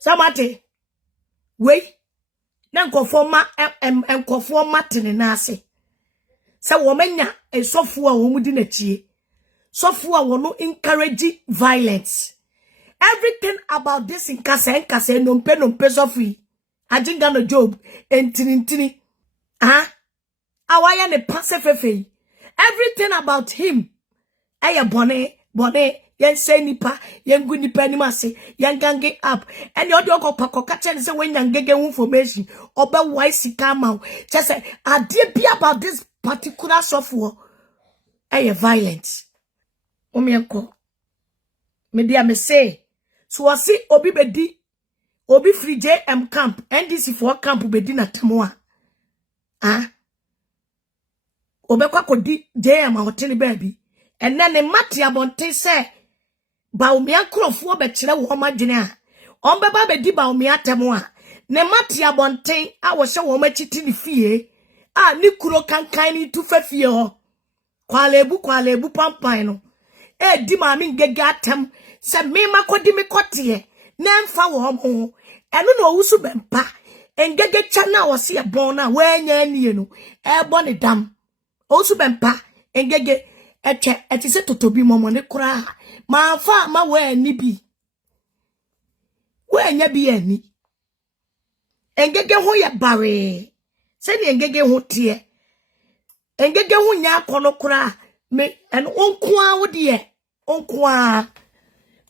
Somebody. We na nkofo matene na ase se wo manya esofo a wo mudi na tie sofo a wo no encourage violence everything about this in kase no mpe sofi ajinga no job entini awaya ne pasefefe everything about him aya bone yen say nipa yen gu nipa ni mase yen gange up and you do ko catch say when ngege information oba wise kama just say ade be about this particular software violent omienko me dia me say so wasi obi bedi obi free JM camp NDC for camp bedi na tamoa obekwa kodi JM hotel baby and then the mati abonte say baumia krofo be kire wo madwene a ombeba be di baumia temo a ne mati abonte a wo hye wo machiti ne fie a ni kuro kankan ni tu fa fie ho kwalebu pampan no di maami ngege atem se me makodi me kote na mfa wo ho eno na Owusu Bempah engege chana wo se ebon na wanya nie no ebo ne dam Owusu Bempah engege eti se totobi momo ne kura ma fa ma we ani bi wanya bi ani engege ho ye bare se ni engege ho tie engege ho nya akono kura me en onkoa wo de onkoa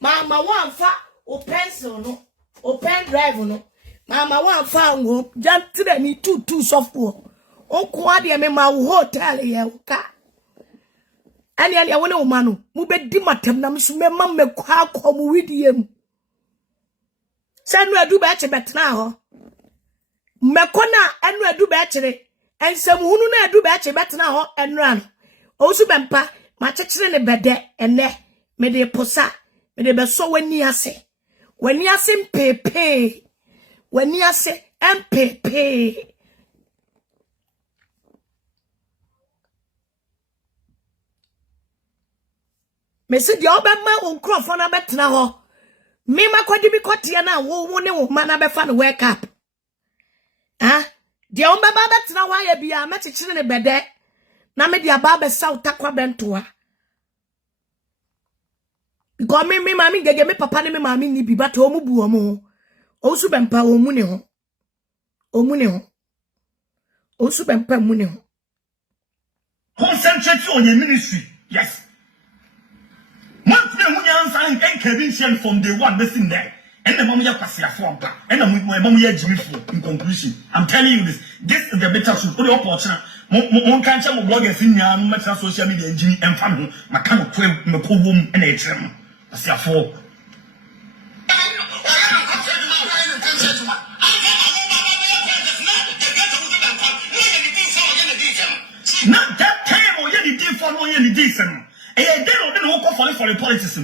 mama wanfa o pencil no o pen drive no mama wanfa ngo jantre ni tutu sofo onkoa de me ma wo hotel ye ka ani wone wo ma no mu be di matem na mso me ma me kwa akomu widiem sanu adu ba che betna ho mekona anu adu ba chere ensem hunu na adu ba che betna ho enra no Owusu Bempah ma chechire ne bede ene me de posa me de beso wani ase mpepe wani ase mpepe me se di obema onkrofo na betena ho me makodi bi kote na wo ne wo ma na befa no wake up di obema betena ho ya bia me chechire ne bede na me dia ba be saw takwa bentoa because me mami gege me papa ne me mami ni bi but omu bu omu Owusu Bempah omu ne ho Owusu Bempah omu ne ho concentrate on your ministry. Yes. Month me munya answer and Kevin from day one listen there. And the mama ya pasia for and the mama ya Jimmy in conclusion. I'm telling you this. This is the better truth. Only opportunity. Mon can't tell bloggers in your social media and Jimmy and family. My kind of quail, my poor woman and a trim. I say, for. Not that time or any day for no any decent. And then don't go for the politics.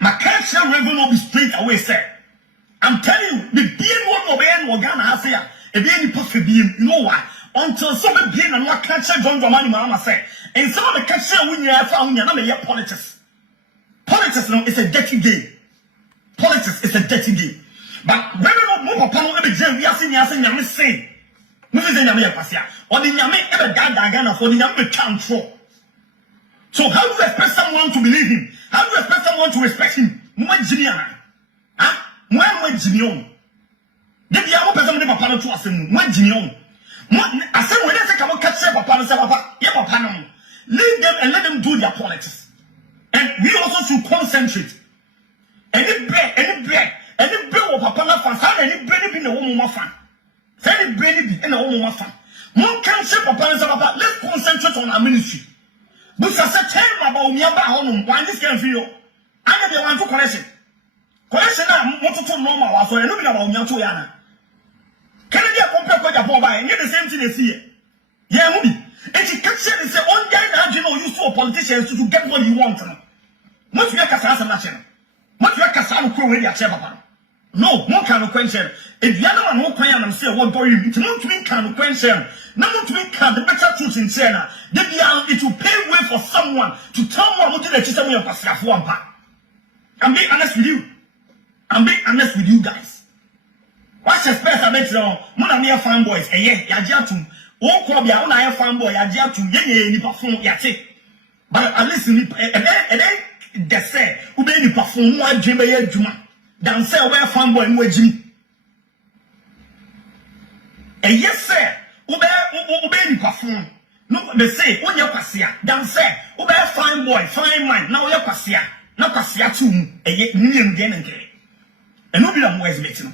My cancer revenue will be straight away, sir. I'm telling you, the being one of the organ has here, a being perfect being, you know why? Until some being and what cancer John Romani Mama said. And some of the cancer when you have found your name, politics. Politics now is a dirty game. Politics is a dirty game. But when we move upon every jam, we are saying, I'm saying, Mrs. Yamia Passia, or the Yami ever died Diana for the Yami control. So how do you expect someone to believe him? How do you expect someone to respect him? Mwajiniana. Mwajinion. Debi ya person de papa no to asem. Mwajinion. Asem when they say come catch papa no say papa, ye papa no. Leave them and let them do their politics. And we also should concentrate. Any bread of papa na fan, any bread be no woman fan. Any bread be no woman fan. One can say papa no say papa, let's concentrate on our ministry. But I said, tell me about me about home. Why this can feel? I never want to collection. Collection now, want to normal. So I know about me to Yana. Can I compare with your boy and get the same thing they see? Yeah, movie. And she can say, it's the only guy that you know use for politicians to get what you want. What you have as a nation? What you have as a crew with your papa? No, one kind of question. If the other one won't cry and say, what boy, it's not to be kind of question. No one to be kind the better truth in China. It will pave way for someone to tell me what the system of Pasiafuampa. I'm being honest with you. I'm being honest with you guys. What's the space I make now? Mona near fanboys, a year, Yajatum. Oh, Kobia, I have fanboy, Yajatum, Yenny, perform Yati. But at least, and then they say, who made you perform one Jimmy Juma. Dan say where fanboy and Jimmy. And yes, sir, Ube perform. No, they say, when you're Passia, Dan say, Ube fine boy, fine man, now you're Passia, now Passia too, a yet million again and gay. And nobody am always meeting.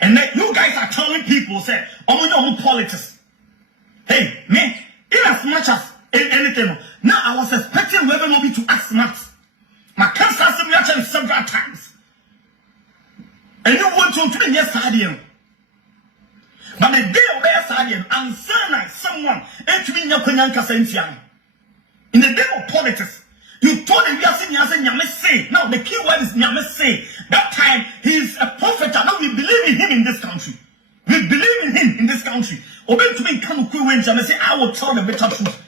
And then you guys are telling people, say, on your own politics. Hey, man, in as much as anything, now I was expecting revenue to ask much. My cancer has been several times. And you want to be yes, I. But the day of their side, Sadian, and Sana, someone, and to be Nyakanyan Kasensian. In the name of politics, you told him, say. Now, the key word is say. That time, he is a prophet. Now, we believe in him in this country. We believe in him in this country. Obey to me, come and say, I will tell the bitter truth.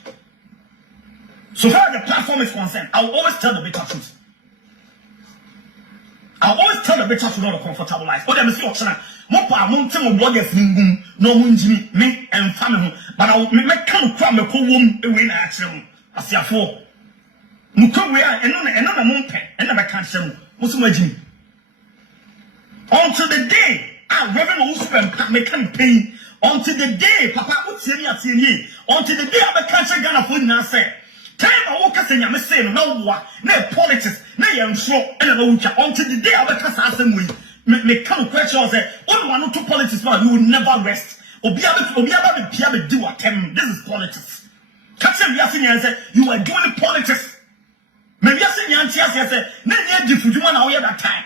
So far as the platform is concerned, I will always tell the bitter truth. I always tell the bitter truth, not a comfortable life. Oh, there is the option. Mopa, Montemo bloggers, no Munjimi, me and family. But I will make come from a cool womb away action. As your four. Mukawea, and another Monte, and never can't say Musumajim. Until the day, I Reverend Owusu Bempah me campaign. Until the day, Papa would see me at ye. Until the day I can't say Ghana food now say. Time I walk us in your message, no war, no politics, no young show, and a vulture. Until the day I can't ask them with me come question say, only one or two politics, but you will never rest. Obiaba do attempt. This is politics. Catch him, and say, you are doing politics. Maybe I say, Yanti, I say, no, you are that time.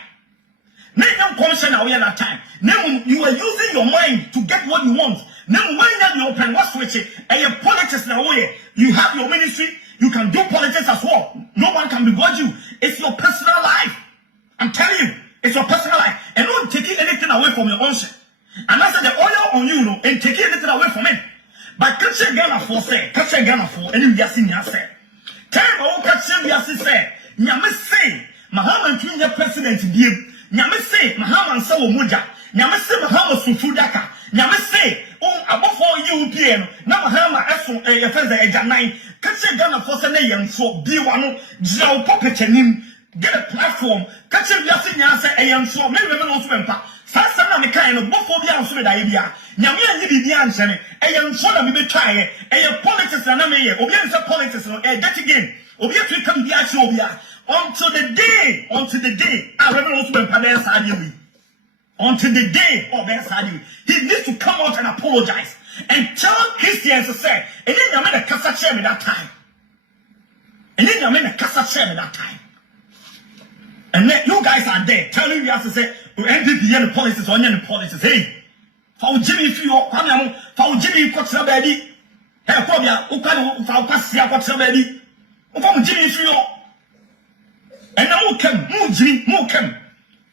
No, conscience away that time. No, you are using your mind to get what you want. No, when you open what's switching, and your politics now way. You have your ministry, you can do politics as well. No one can begrudge you. It's your personal life. I'm telling you, it's your personal life. And not taking anything away from your own shit. And I said the oil on you, and taking anything away from it. But catch a Ghana for say, catch a Ghana for, and you just in your say. Time I will catch him, yes, he said, Yamis say, Mahama King, your president, dear. Yamis say, Mahama Sawo Muja. Yamis say, Mahama Sufudaka. Yamis say, oh, above all European, now Mahama Esso, a feather, a janine. Catch a Ghana for Sanayan, so be one, Joe Pocket and him, get a platform. Catch him, yes, in your say, a young so, maybe Owusu Bempah. Sasa na kind of both of you so that idea. Nyame anyi bi answer me. E yam so na me be try e politics na me ye. Obi answer politics no e that again. Obi to come bi achi obi a. Until the day I remember Owusu Bempah be sadi. Until the day of be sadi. He needs to come out and apologize and tell Christians to say, and then Nyame na kasa share me that time. And then Nyame na kasa share me that time. And then you guys are there telling you have to say NDP and the politics on the politics. Hey, for Jimmy, if you are for Jimmy, what's the baby? Hey, Fabia, who can for Cassia, what's the baby? For Jimmy, if you are. And now move Jimmy, move him.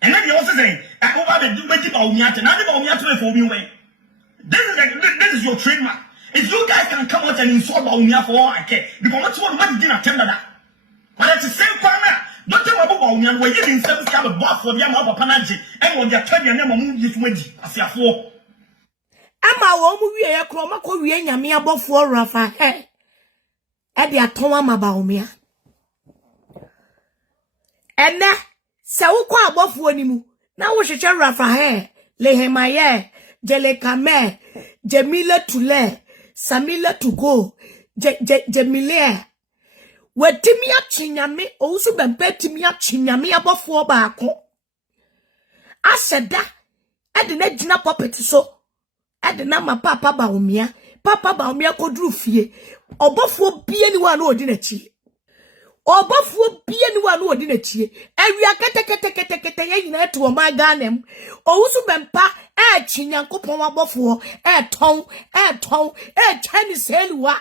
And then you also say, I go over the do about me at another about me at for me way. This is your trademark. If you guys can come out and insult about me for all I care, because what you didn't attend that. But at the same time, don't tell me about me and we're getting some kind of boss for the amount of Panaji and when you're telling your name of movie with as your four. Ama wo mu wie kroma ko wie nyame abofo rafa he e de atonwa mabaomia ene se wo kwa abofo ni mu na wo hwehwe rafa he lehemaye jelekame jemile tule samile to go jemile Wetimi achinyame Owusu Bempah timi achinyame abofo baako aseda ede na gina puppet so ede na ma papa baomia koduru fie obofo bie ni wa na odi na chie obofo bie ni wa na odi na chie awia kete ye nyina eto ma ganem Owusu Bempah chinyankopon abofo ton chani selwa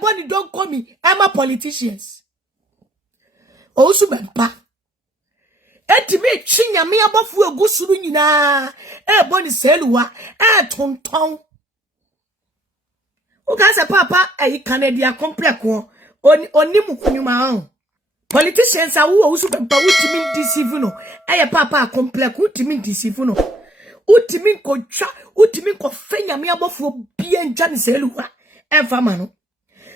boni don't call me Emma politicians Owusu Bempah etimi chinyame abofo egusuru nyina boni selwa tonton o ga se papa Canada complex oni mukunyuma politicians awu Owusu Bempah utimi deceive no papa complex utimi deceive no utimi kocha utimi ko fenya me abofo bia nja ne seluwa enfama no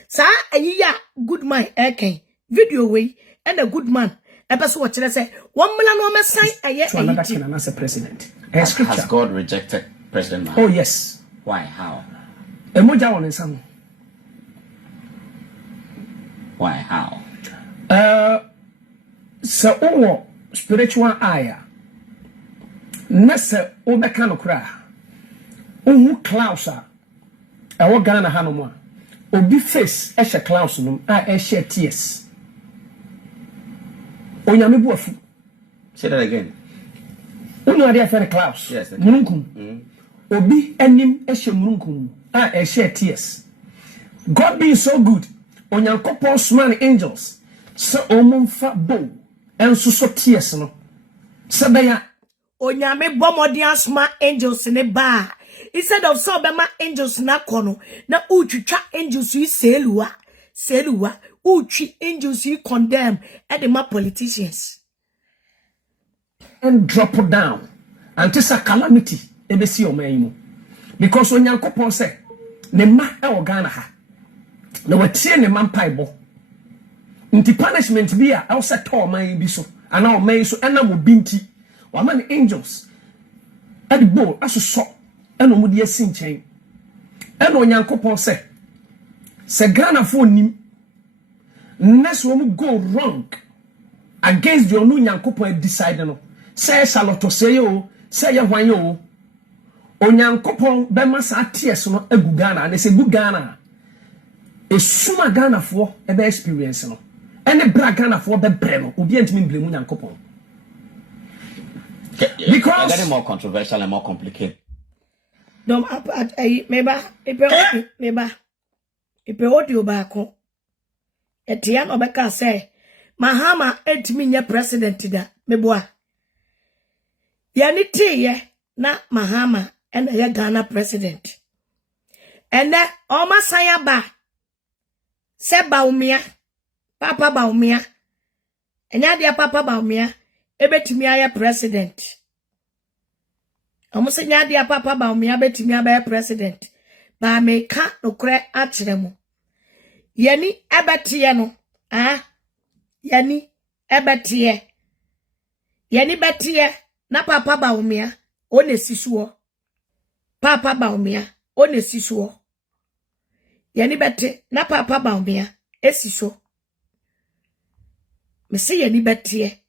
sa ayiya Goodman eken video we and a Goodman ebeso wo kire say wonmla no mesan aye to another king and as a president. Has God rejected President Mahama? Oh yes. Why? How? Emoja won nsam. Why? How? So owo spiritual eye. Nessa obeka no kra. Ohu Klaus a ewo Ghana hanom a obi face e she Klaus no a e she tears. Onyame buafu. Say that again. Unu ade afere Klaus. Yes. Mununkum. obi anim ehye munkum a ehye tears. God being so good, onyankopon sman angels so omumfa bow enso so tears no. Sabaya onyame bomodi asma angels ne ba. Instead of so bema angels na kono na utwitwa angels yi seluwa utwi angels yi condemn and the politicians and drop down until sa calamity ebesi omanyimu because onyankopon say ne ma e ogana ha na watie ne man paibo nti punishment bi a se to man bi so ana oman so ena mo binti wa man angels at the bowl aso eno mu de asinchen eno onyankopon se Ghana for nim next one go wrong against the onu onyankopon decide no say saloto say yo say ya hwan yo onyankopon be masa tears no agu Ghana na se gu Ghana esuma Ghana for e be experience no ene bra Ghana for be bre no obi antimi blame onyankopon because getting more controversial and more complicated. Dom meba ipe audio baako etia no beka say Mahama entimi nye president da meboa yani tiye na Mahama ena ye Ghana president ene o masanya ba se baumia papa baumia enya dia papa baumia ebetimi aye president omuse nya dia papa baumia betimi aye president ba meka nokre akyeremu yani ebetiye no yani ebetiye yani betiye na papa baumia one sisuo papa baumia one sisuo yani bete na papa baumia esiso mesi yani betiye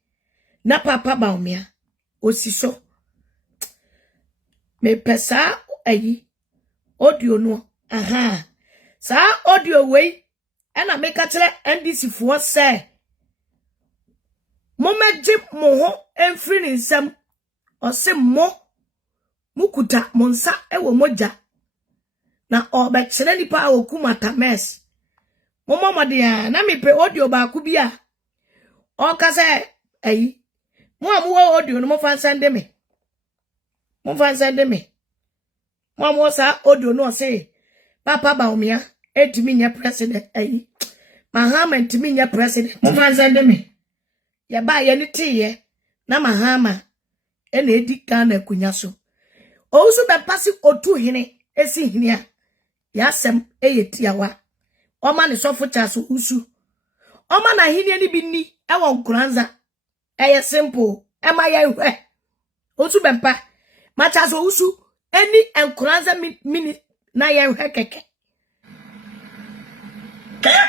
na papa baumia osiso me pesa ayi audio no sa audio we ena me ka kire NDC fo say momeji mo ho emfiri ni nsam ose mo mukuta monsa ewo moja na obekire nipa okumata mess momomode ya na me pe audio ba ku bia o ka say ayi mo amuwo audio no mo fan sende me mo mo sa audio no say papa baumia etimi nya president ayi Mahama etimi nya president mo fan sende me ya ba ye ni tiye na Mahama ena edi Ghana kunya so Owusu Bempah si otu hene esi hene a ya sem eyetiawa oma ne sofo chaso usu oma na hene ni bi ni ewo nkuranza eye simple ema ye hwe Owusu Bempah ma chaso usu eni nkuranza mini na ye hwe keke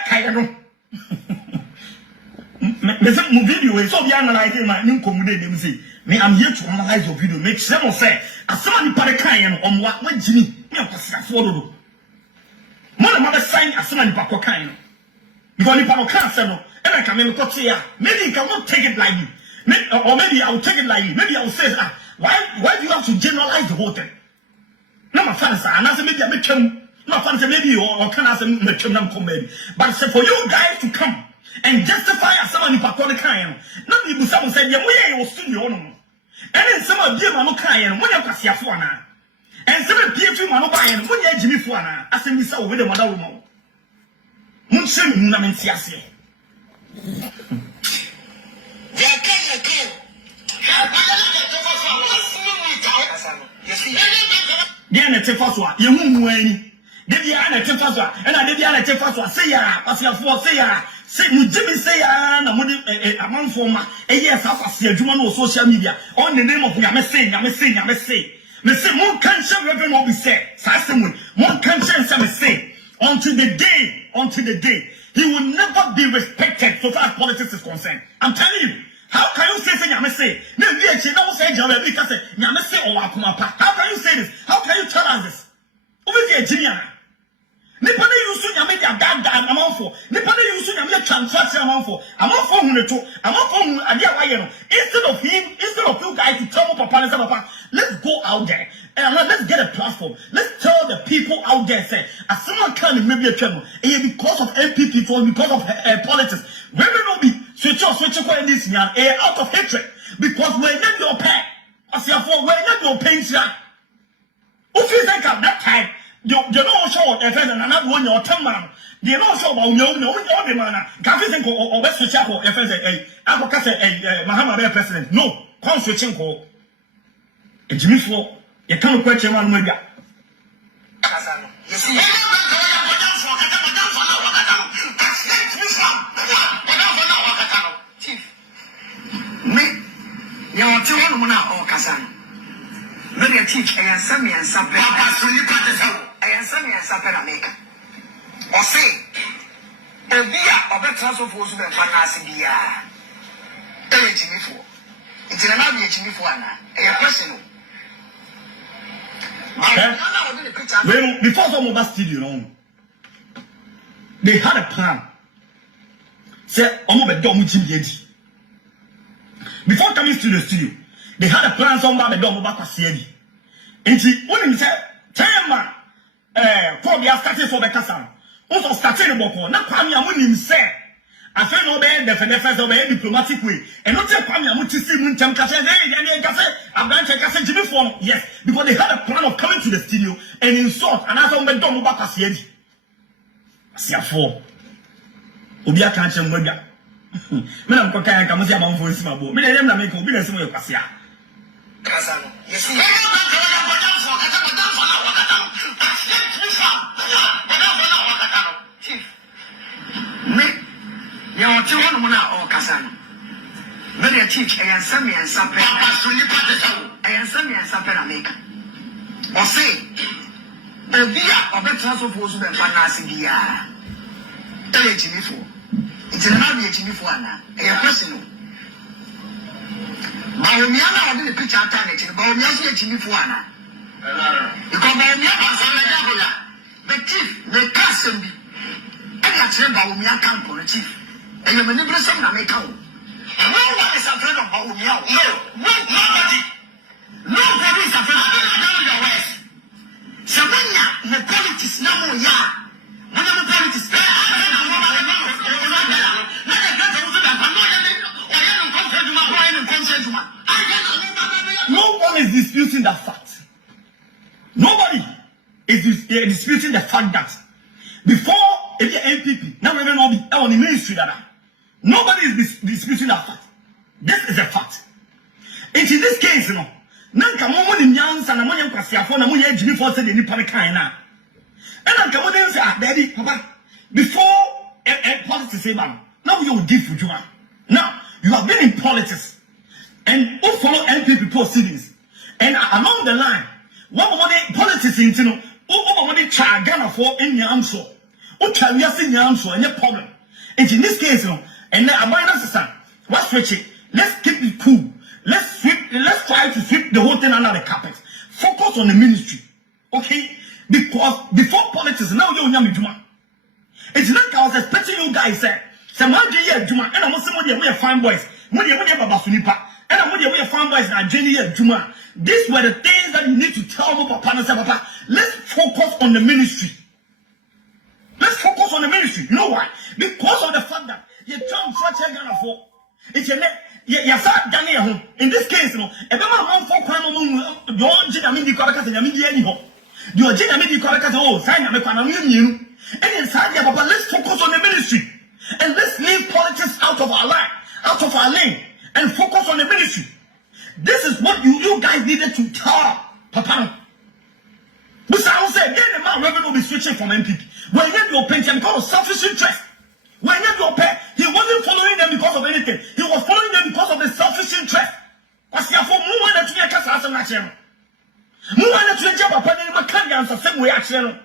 kaya no me say mo video so be analyze my nim komude dem say me I'm here to analyze your video make sure mo say asema ni pare kan ye no omwa wagini me akwasiafo dodo mo na ma be sign asema ni pakọ kan no because ni pakọ kan say no e be ka me ko tia maybe you cannot take it like you or maybe I will take it like you maybe I will say why do you have to generalize the whole thing no ma fan say na say maybe I make twam no fan say maybe or can I say make twam na come maybe but say for you guys to come and justify someone pakọ kan no na you say dey mo ye studio no and some of them are not crying when you pass your phone. And some of them are not buying when you Jimmy Fuana. I think we saw with the mother woman. Munchim Namintiasi. Then a Tefaswa, you won't win. Debiana Tefaswa, and I Debiana Tefaswa, say ya, pass your four, say ya. Say Jimmy say a month for a year after Juman on social media on the name of Yamese. Me say more cancer reverend will be said. Sassamun, more cancer and say until the day he will never be respected so far as politics is concerned. I'm telling you. How can you say Yamese? No, don't say Yamese or Wakumapa. How can you say this? How can you tell us this? Over there, Jimmy. Nipane yusu nyame dia dada amanfo nipane yusu nyame transaction amanfo amanfo huneto amanfo ade a waye no instead of of you guys to tell me, Papa, let's go out there and let's get a platform. Let's tell the people out there, say, as someone can maybe a trouble, and because of MPP, because of politics, we will not be switch in this man, out of hatred, because we're not your pay. As you for we're not your pension. If you think at that time, you don't show a friend and another one your term man. They don't show about no man. Can't you think or West Chapel, a friend, a Muhammad president? No, come switching call. A Jimmy for you can't question one maybe. You see, Chief, me, you're 200 or Casan. Very teach and send me and something. I am sending a sapper America. Or say, a beer of a transfer for the Panasidia. Jimmy for. It's an army Jimmy for a question. Well, before the mobile studio, they had a plan. Say, before coming to the studio, they had a plan somebody don't back a and she when he said, tell man, for the starting for the Cassan. Also starting about not Kwame Amunim said. I feel no bad the first of a diplomatic way. And not say Kwame Amutim I'm going to take a Jimmy phone. Yes, because they had a plan of coming to the studio and insult and as on the Domo Bacasiedi. See for Ubia can't show Murga. Madam Coca, come see about for Smabo. Me and them make a business with Cassia. Casano, you see, Chief, me, you're 200 or Casano. Very teach and send me and something. I am sending a sapper America. Or say, a beer of a transfer for the Panasidia. Jimmy for. It's an army Jimmy for Anna, a personal. Baomiana didn't pitch out time, Baomiana Jimmy for Anna. You come Baomiana, the chief, the cousin be. I got to Baomiana camp for the chief. And you're manipulating America. No one is afraid of Baumia. No, nobody. Nobody is afraid of your West. Samanya, the politics, no more ya. One of the politics, no one is disputing that fact. Nobody is disputing the fact that before the MPP, now we don't be on the ministry that. Nobody is disputing that fact. This is a fact. And in this case, you know, Nanka Momo in Yans and Amonia Quasiafon, Amonia Jimmy for said in the Paracana. And Nanka Momo say, Daddy, Papa, before a politics say, man, now you will give for you. Now, you have been in politics and who follow MPP proceedings. And along the line, what about the politics in Tino, who about the try Ghana for in Yamso, who try we are seeing Yamso and your problem. And in this case, you know, and then I'm sister, what's switching? Let's keep it cool. Let's try to sweep the whole thing under the carpet. Focus on the ministry. Okay? Because before politics, now you're Yami Juma. It's not I was expecting you guys say, Juma, and I'm also we are fine boys. We are Babasunipa, and I'm we are fine boys and Jenny Juma. These were the things that you need to tell me, Papa. Let's focus on the ministry. Let's focus on the ministry. You know why? Because of the fact that you don't such a Ghana for it's a Ghana. In this case, you know, if I'm for crime, don't Jimmy the Coracas and Yamidi anyhow. You're Jimmy the Coracas, oh, sign a Mequanam. And inside here, Papa, let's focus on the ministry. And let's leave politics out of our line, out of our lane, and focus on the ministry. This is what you guys needed to tell Papa. But I said, then the man revenue will be switching from MPP. When you your pension because of selfish interest. When you your pay, he wasn't following them because of anything. He was following them because of the selfish interest. What's your for more than to make us as a national? More than to jump upon any mechanics the same way actually.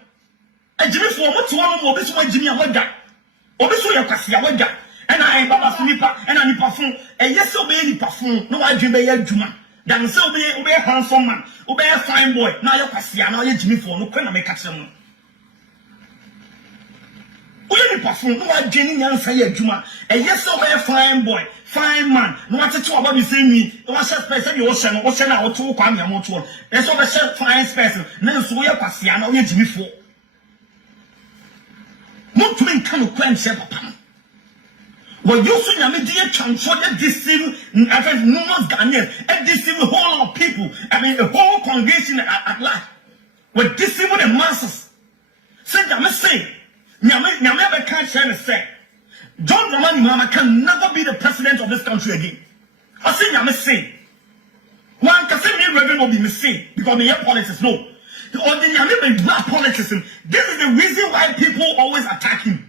And Jimmy for what you want more, this one Jimmy and what that. Or this way, Cassia, and I am Baba Sunipa, and I need perfume, and yes, obey any perfume. No, I dream a Juma. Then so obey a handsome man, obey a fine boy. Now you're Cassia, now you're Jimmy for no can make action. perform. No one genuine answer here, Juma. A yes, so a fine boy, fine man. No one to about me saying me. No one says, person, you ocean, ocean, or two, come your motor. That's all the chef fine person. No, so we are passing, I know you before. Not to make come quench, papa. Well, you see, I'm a dear transfer that deceive, I think, numerous Ghanaians, and deceive a whole lot of people. I mean, a whole congregation at large. We're deceiving the masses. Say, I'm saying, Nyame can't say, John Dramani Mahama can never be the president of this country again. I say, I'm saying, one can say, me, Reverend, will be missing because they have politics. No. Or the Nyame black politics. This is the reason why people always attack him.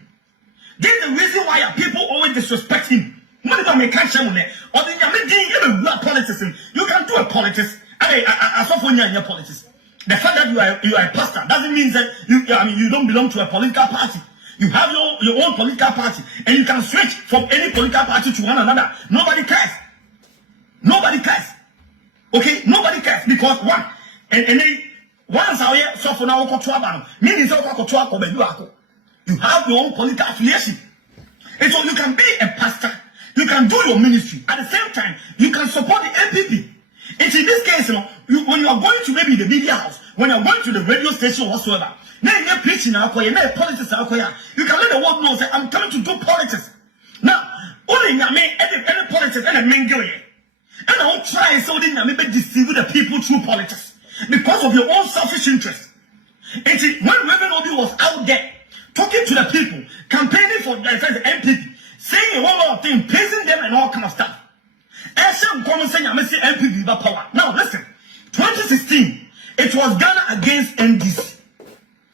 This is the reason why people always disrespect him. What if I may catch him on there? Or the Nyame didn't even politics. You can do a politics. Osofo in your politics. The fact that you are a pastor doesn't mean that you don't belong to a political party. You have your own political party, and you can switch from any political party to one another. Nobody cares. Nobody cares. Okay, nobody cares because one and then once I hear so for now meaning you have your own political affiliation, and so you can be a pastor. You can do your ministry at the same time. You can support the MPP. And in this case, when you are going to maybe the media house, when you are going to the radio station or whatsoever, now you're preaching now, you're politics now, you can let the world know, say, I'm coming to do politics. Now, only any politics and a mingle. And I won't try so that maybe deceive the people through politics because of your own selfish interest. And when Reverend Obi was out there talking to the people, campaigning for the MPP, saying a whole lot of things, praising them and all kind of stuff. Now listen, 2016, it was Ghana against NDC.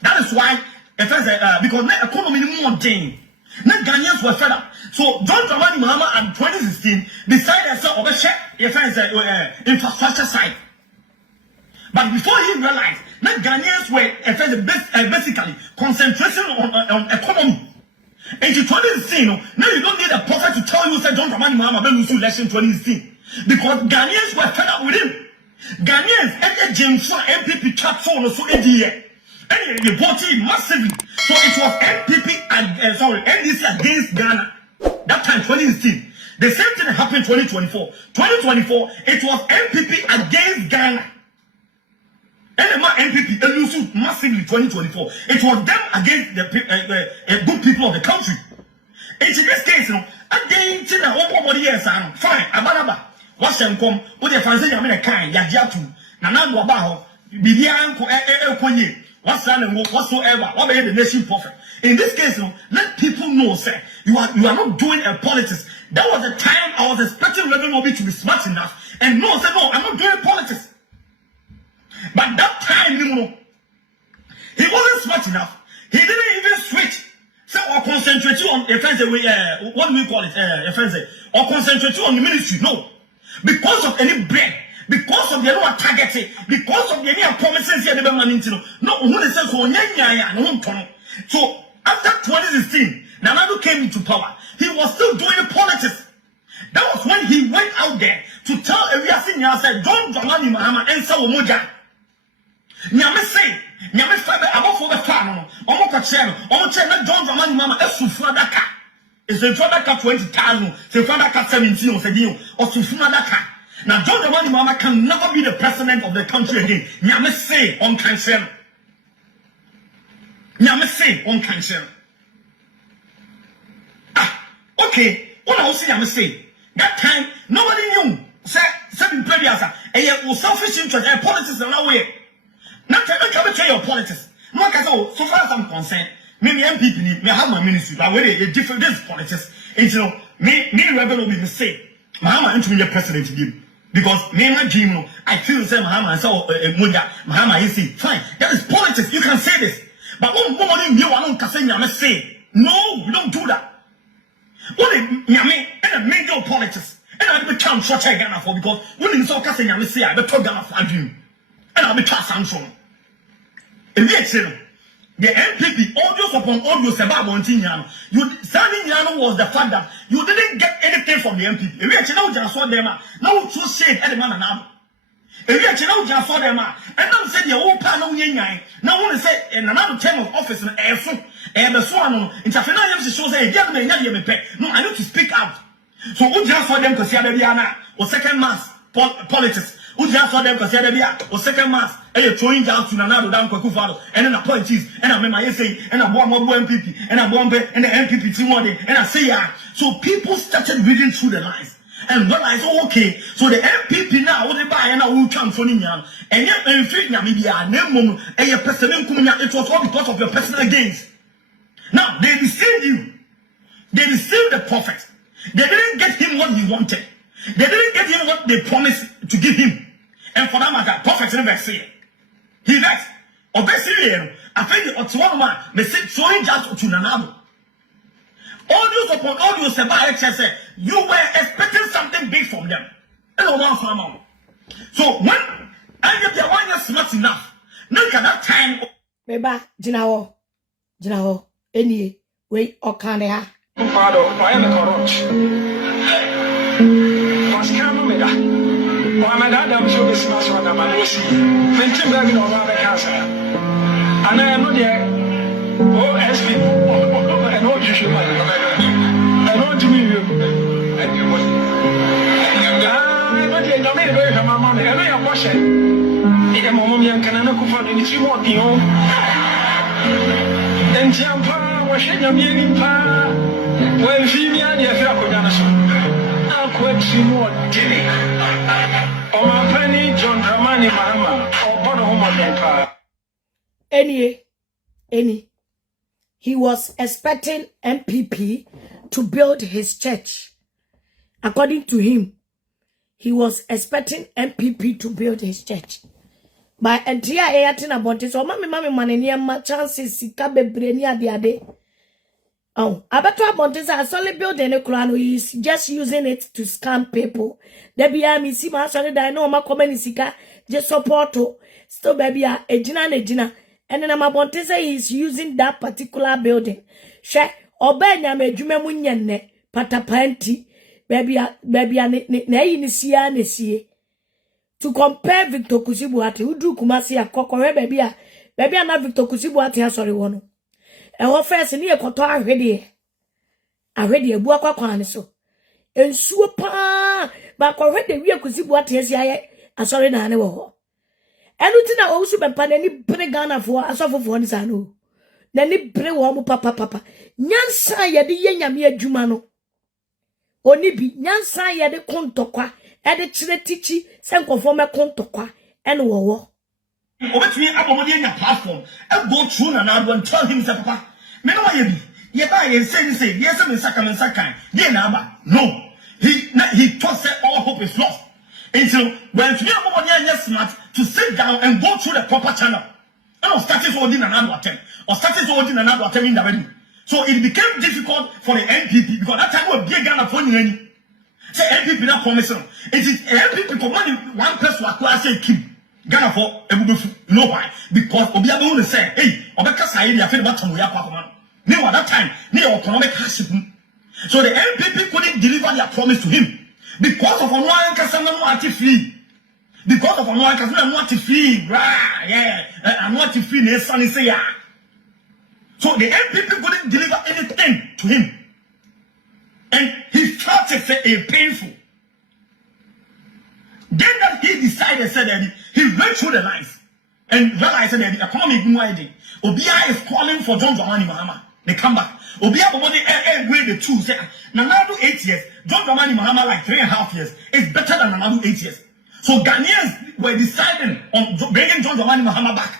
That is why, because the economy more thing, not Ghanaians were fed up. So John Dramani Mahama in 2016 decided to overshare infrastructure side. But before he realized, not Ghanaians were basically concentration on economy. And in 2016, now you don't need a prophet to tell you, say, John Dramani Mahama will lose election 2016. Because Ghanaians were fed up with him. Ghanaians, James MPP chat phone so ADA. And they voted massively. So it was NDC against Ghana. That time, 2016. The same thing happened 2024. 2024, it was MPP against Ghana. And MPP lose massively 2024. It was them against the good people of the country. And in this case, I didn't know nobody else. Fine, Abanaba. What's them come? What they fancy? I mean, a kind, Yajiatu, Nana Wabaho, Bibian, Konye, what's that whatsoever, what made the nation prophet. In this case, let people know, sir, you are not doing a politics. That was the time I was expecting Reverend Obi to be smart enough. And no, say, no, I'm not doing politics. But that time, he wasn't smart enough. He didn't even switch. So, or concentrate on what do we call it? Or concentrate on the ministry. No. Because of any bread, because of the no targeting, because of the any promises here, never money. No, who is so after 2016, Nana came into power. He was still doing the politics. That was when he went out there to tell everything. He said, John Dramani Mahama and Sawomoja. Nyame say, Nyame fabe abofo be fa no. Omo ko che no. Omo che na John Dramani Mahama esufuna daka. Is the daka 20,000, the daka 17 or 17 or sufuna daka. Now John Dramani Mahama can never be the president of the country again. Nyame say on cancel. Nyame say on cancel. Okay, what I see Nyame say. That time nobody knew. Say in previous selfish interest and politics in our way. Now, can we tell your politics? No, so far as I'm concerned, maybe MPP may have my ministry, but where a different this politics. And you know, me Reverend will be mistake. Mahama into me president again. Because me and Jim, I feel say Mahama and so Mahama is fine. That is politics. You can say this. But one morning you are not say. No, we don't do that. What is Nyame and a major politics? And I become such a Ghana for because when you saw Cassia Nyame say I better Ghana for you. And I'll be Samson. The MPP, audios upon audios about Montiniano. Yano was the fact that you didn't get anything from the MPP. We actually now just saw them now to shade at the man and now. If you actually just for them, and now say the old panel yin. Now, want to say, in another term of office and air so, and the swan, interfering shows a gentleman, no, I need to speak out. So, who just for them because Diana or second mass politics? Who just for them because or second mass? And you're throwing down to another down Kokufado, and then appointees, and I remember saying, and I want more MPP, and I want and the MPP team one day, and I say, so people started reading through the lines. And realize, oh, okay, so the MPP now, what they buy and I will come from India, and yet, in fact, Namibia, Nemo, and your personal community, it was all because of your personal gains. Now, they deceived you, they deceived the prophet, they didn't get him what he wanted, they didn't get him what they promised to give him. And for that matter, prophet never say he vexed, or basically, I think it's one man, they said, showing just to Nanabo. Audios upon audios about Ɛxposɛ, you were expecting something big from them. So when I get the one year smart enough, look at that time. Beba, Jinawo, any way or can they have? Father, I am corrupt. Was Camera. Why my dad, I'm sure this is what I'm going to see. When Tim Dragon or Rabbi Casa. And I am not yet. Oh, as people. I know you should I know what you mean. I don't know very my mommy. I know you're washing. I'm a mommy and can I go for any two more deal? And Jampa, washing your meaning pa. Well, female, yes, I could answer. I'll quit you more daily. Oh, my penny, John Dramani, Mama, or Bono Homa. Any. He was expecting MPP to build his church. According to him, he was expecting MPP to build his church. But entire airtin about it, so mommy manenia ma chances sika bebreni ade. Oh, abeto about this I solely build a crown. He's just using it to scam people. There be a missy ma sorry that I know ma come sika just support to still baby a ejina. And then I'm about to say he's using that particular building. She obenya mejume munyenne patapanti baby nesie to compare Victor Kusibuati who do Kumasi a kokore baby na Victor Kusibuati sorry one. E ho first ni ekoto ahwede a bua kwakwan so. Ensuo pa ba kohwede wi Kusibuati asia asori na ane wo ho. Enuti na Owusu Bempah ni bre Ghana for Osofo for nisa no. Na ni bre wo mo papa. Nyansa ye de ye nyame adwuma no. Oni bi nyansa ye de kontokwa, e de kire tichi se nkofo me kontokwa ene wo. Obetumi abomode nya platform e go through na now and tell him say papa, me no ye bi. Ye ba ye say yes me saka ye na aba. No. He thought say all hope is lost. Until when you are smart to sit down and go through the proper channel. And or started holding another attempt. Or started holding another attempt in the wedding. So it became difficult for the NPP because that time was big Ghana for any. Say NPP not promising. It is NPP commanding one person who I say keep Ghana for a no why? Because Obiabo will say, hey, Obeka Saidi, I feel about Tomoya Papa. Meanwhile, that time, near economic hardship. So the NPP couldn't deliver their promise to him. Because of one customer want to flee. Because of one customer want to flee. I want to flee. So the NPP couldn't deliver anything to him. And he felt it painful. Then that he decided, said that he went through the lines and realized that the economy is moving. Obia is calling for John Dramani Mahama. They come back. Obia Bobody way the two say now 8 years. John Dramani Mahama like 3.5 years. It's better than another 8 years. So Ghanaians were deciding on bringing John Dramani Mahama back.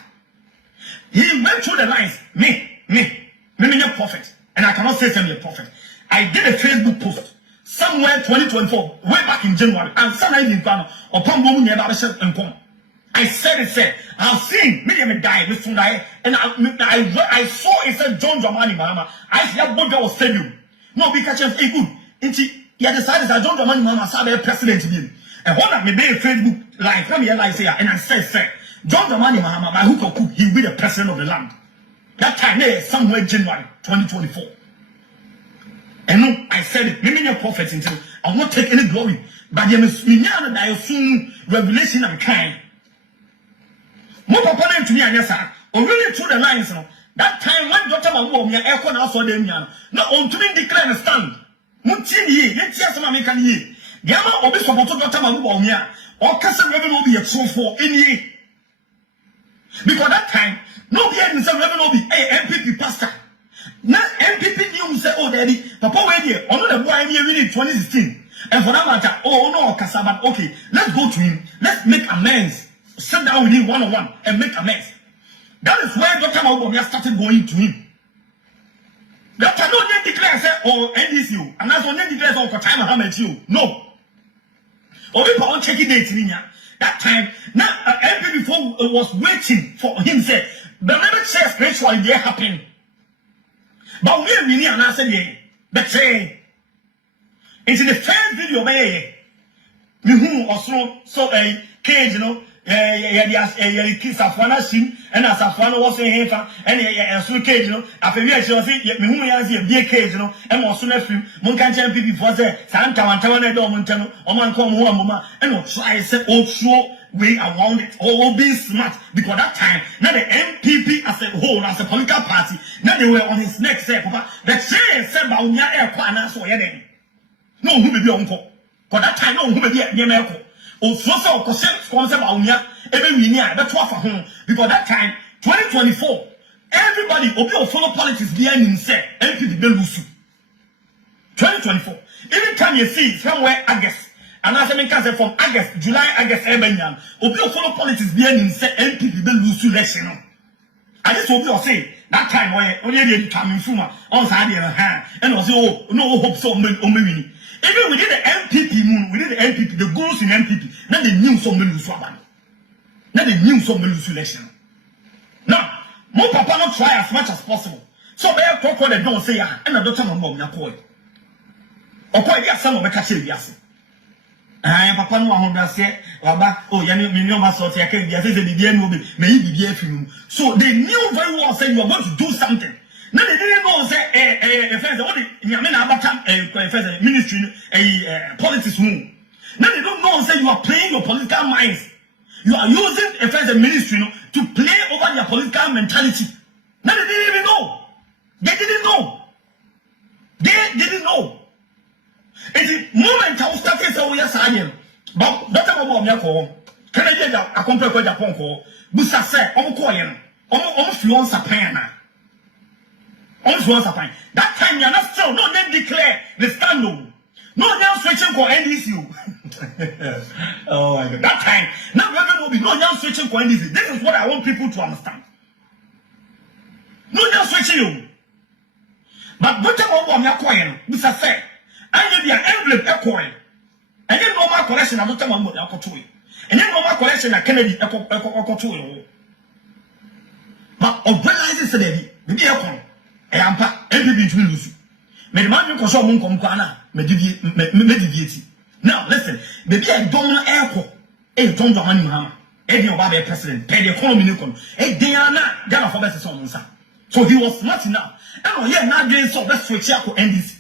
He went through the lines. Me a prophet. And I cannot say I'm a prophet. I did a Facebook post somewhere 2024, way back in January. And sometimes in Ghana, upon woman never and come. I said I've seen me die with Sunday, and I saw it said John Dramani Mahama. I see a boy was stadium. No, because hey good. You decided that John Dramani Mahama said a president to be. And when I made a Facebook live, let me realize here, and I said, John Dramani Mahama, by hook or crook, he'll be the president of the land. That time there, somewhere January 2024. And no, I said it. Many prophet until I will not take any glory. But there is soon revelation and kind. More papa to me and yes, or really through the lines. That time when Dr. Mabu, me aircon also them no on to me declare and stand. Mutin ye, let's see some American ye. Gamma or Bishop Dr. Mabu, me or Castle Revenue will be a soul for in ye. Because that time, no be any some revenue be a MPP pastor. Now MPP news say, oh daddy, Papa wait here, or not the boy me really 2016. And for that matter, oh no, Casabat, okay, let's go to him, let's make amends. Sit down with him one-on-one and make amends. That is where Dr. Maubomia started going to him. Dr. No then declare say, oh, NDCU, and that's when they declare oh, time I met you. No. Or people on checking date in that time, now MPP before was waiting for him say, the never says spiritually there happen. But we and I said, yeah, but say, it's in the first video, me who also so a cage, you know, kiss Afana sim, and as Afana was saying, and a sweet cage, you know, after we actually see me who has a big cage, you know, and also nephew, Monkan champion before the Santa and Tawana Domontano, or man come home, mama, and no try say, oh, sure. Way around it, all being smart, because that time, now the MPP as a whole, as a political party, now they were on his neck, say, Papa, that said about Unya Air Quana, so yeah, no, who may be uncle, because that time, no, who may be a Yamako, or so, concept about Unya, every linear, that's what for home, because that time, 2024, everybody will be follow politics behind himself, MPP Belusu. 2024, every time you see somewhere, I guess. And as I mean, from August, July, August, Ebenian, Obi follow politics behind him say MPP will lose election. I just hope you say that time where only coming from on side and also oh no hope so maybe. Even within the MPP within the MPP, the goals in MPP, now they knew some lose one. Now they knew some lose election. Now, more papa not try as much as possible. So they have talk what they don't say, and I don't tell them about your or quite yes, some of the catch yes. Papa no ahonda say baba oh ya me nyoma sort ya can be say the bibia no be may be bibia film. So they knew very well say you are going to do something. No, they didn't know say first what the nyame na abata first ministry politics move. No, they don't know say you are playing your political minds. You are using first ministry to play over their political mentality. No, they didn't even know. They didn't know. They didn't know. And the moment I was starting to say, yes, but Dr. Mabu, can I get a compare with Japan call? Busa said, fluence a pan. Fluence a pan. That time you're not still, no, then declare the stand. No, now switching for NDCU. Oh my God. That time, now there will be no now switching for NDCU. This is what I want people to understand. No now switching. But Dr. Mabu, Busa said, and you be an emblem echoing. And then normal collection, I don't tell my mother, and then normal collection, I Kennedy echo. But of realizing today, the echo, and MPP will lose. May the man control Munkomkana, mediviate. Now, listen, the dear Donald Echo, a John Dramani Mahama, Eddie Obama president, pay the economy, a Diana, Ghana for better son. So he was smart enough. And yeah, now doing so, let's switch out for NDC.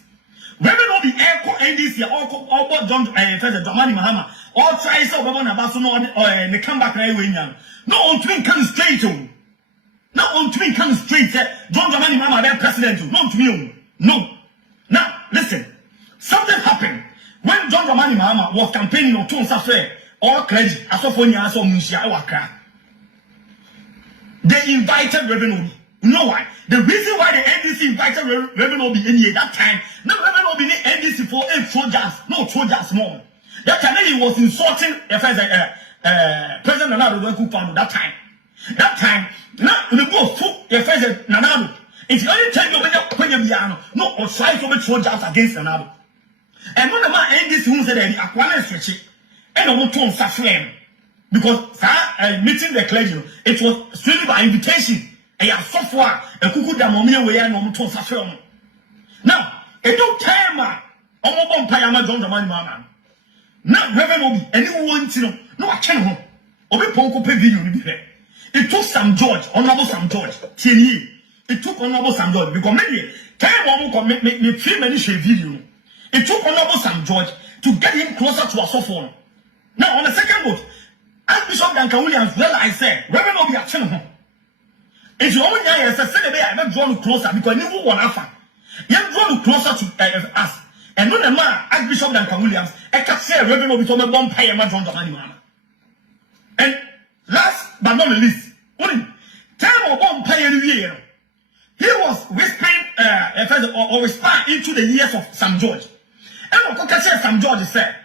Reverend will be echo NDC or John Dramani Mahama or try so or they come back and no on twin comes straight to no on twin comes straight John Dramani Mahama their president no to me no. Now listen, something happened when John Dramani Mahama was campaigning on Tonsa Fair or clergy Osofo so Munshia Waka. They invited Reverend Obi. You know why? The reason why the NDC invited Reverend Obi in here that time, no Reverend Obi need NDC for 8 soldiers, no soldiers more. That time he was insulting President Nanado Kukwano that time. That time, now the go full the President Nanado. It's the only time you no or try to make soldiers against Nanado. And when the man NDC who said that the Aquana stretch and the one tone flame because meeting the clergy, it was strictly by invitation. And Osofo a kuku da mommy we are no to safel. Now, a don't time Omo Payama John Dramani Mahama. Now, Reverend Obi, anyone no I can't home. Obi Ponko pay video ni be. It took some George, Honorable Sam George, TNE. It took Honorable Sam George because maybe time Omo me 3 minutes video. It took Honorable Sam George to get him closer to Osofo. Now, on the second vote, Archbishop Duncan Williams realized that Reverend Obi Achene. If you only say I have drawn closer because you want to you have drawn closer to us. And when the man, Archbishop Duncan Williams, I can say Reverend Obi Tome Bempah and John Dramani. And last but not least, time of Bempah year, he was whispering or whispering into the ears of Sam George. And what can say Sam George said,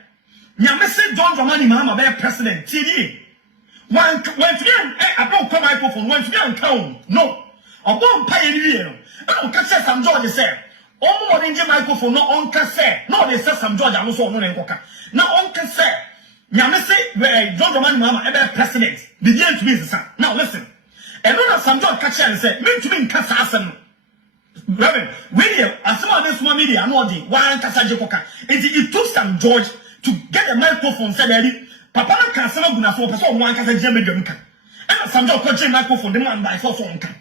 Nyamese John Dramani Mahama be president, TD. When I don't come microphone, when you count, no. A bomb pioneer. I don't say Sam George said, oh, more than microphone, no on say, no, they say Sam George, I also know them. Now, on can say, Nyamese John Dramani Mahama be president, begin to be the son. Now, listen. And when Sam George catch and say, mean to be Cassasan. Reverend, William, as some of this one media, I'm not the one Cassajoka. It took Sam George to get a microphone, said Eddie. Papa can say no for person one can say Jemmy Jamaica. And some job coaching microphone, the man by force on can.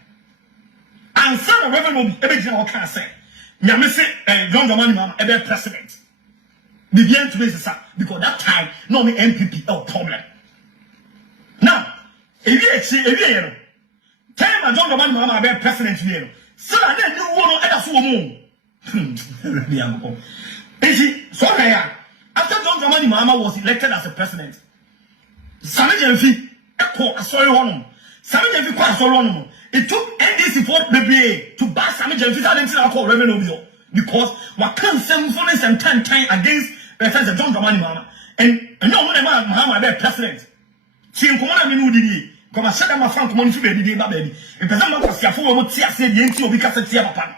And some Reverend Obi can say, Nyamese John Dramani Mahama ebe president. Begin to be the because that time no me MPP problem. Now, if you time John Dramani Mahama ebe president here. So I then you want to so after John Dramani Mahama was elected as a president, Sami Jemfi echo asori hono. Sami Jemfi kwa asori hono. It took NDC for BBA to back Sami Jemfi identity called Reverend Obio because we can't send fullness and time against President John Dramani Mahama. And no one Mahama be president. She nkomana mi nudi Comme à chaque ma femme, comment il fait des débats, baby. Et par exemple, parce qu'il faut un mot tiers, c'est bien, tu oublies qu'à cette tiers, papa.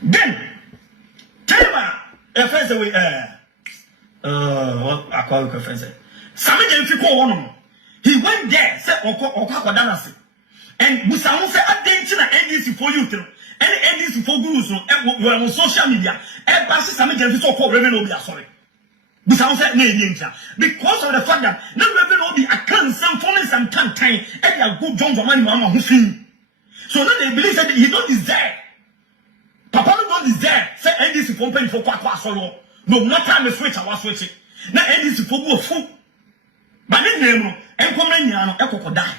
Then, Tema, elle fait ce à quoi elle fait ça? Sami Jemfi ko wono. He went there, said, Okwa Danasi. And we sound say, I didn't NDC for you, and NDC for gurus, on social media, and Pastor Sami Jemfi so called Reverend Obi, sorry. Because of the fact that no Reverend Obi I can't send for some time and a good John Dramani Mahama who sing. So now they believe that he don't deserve. Papa don't deserve. Say NDC for penny for kwa solo. No matter the switch I was switching. Now NDC for go fool. But then name and come in here no die.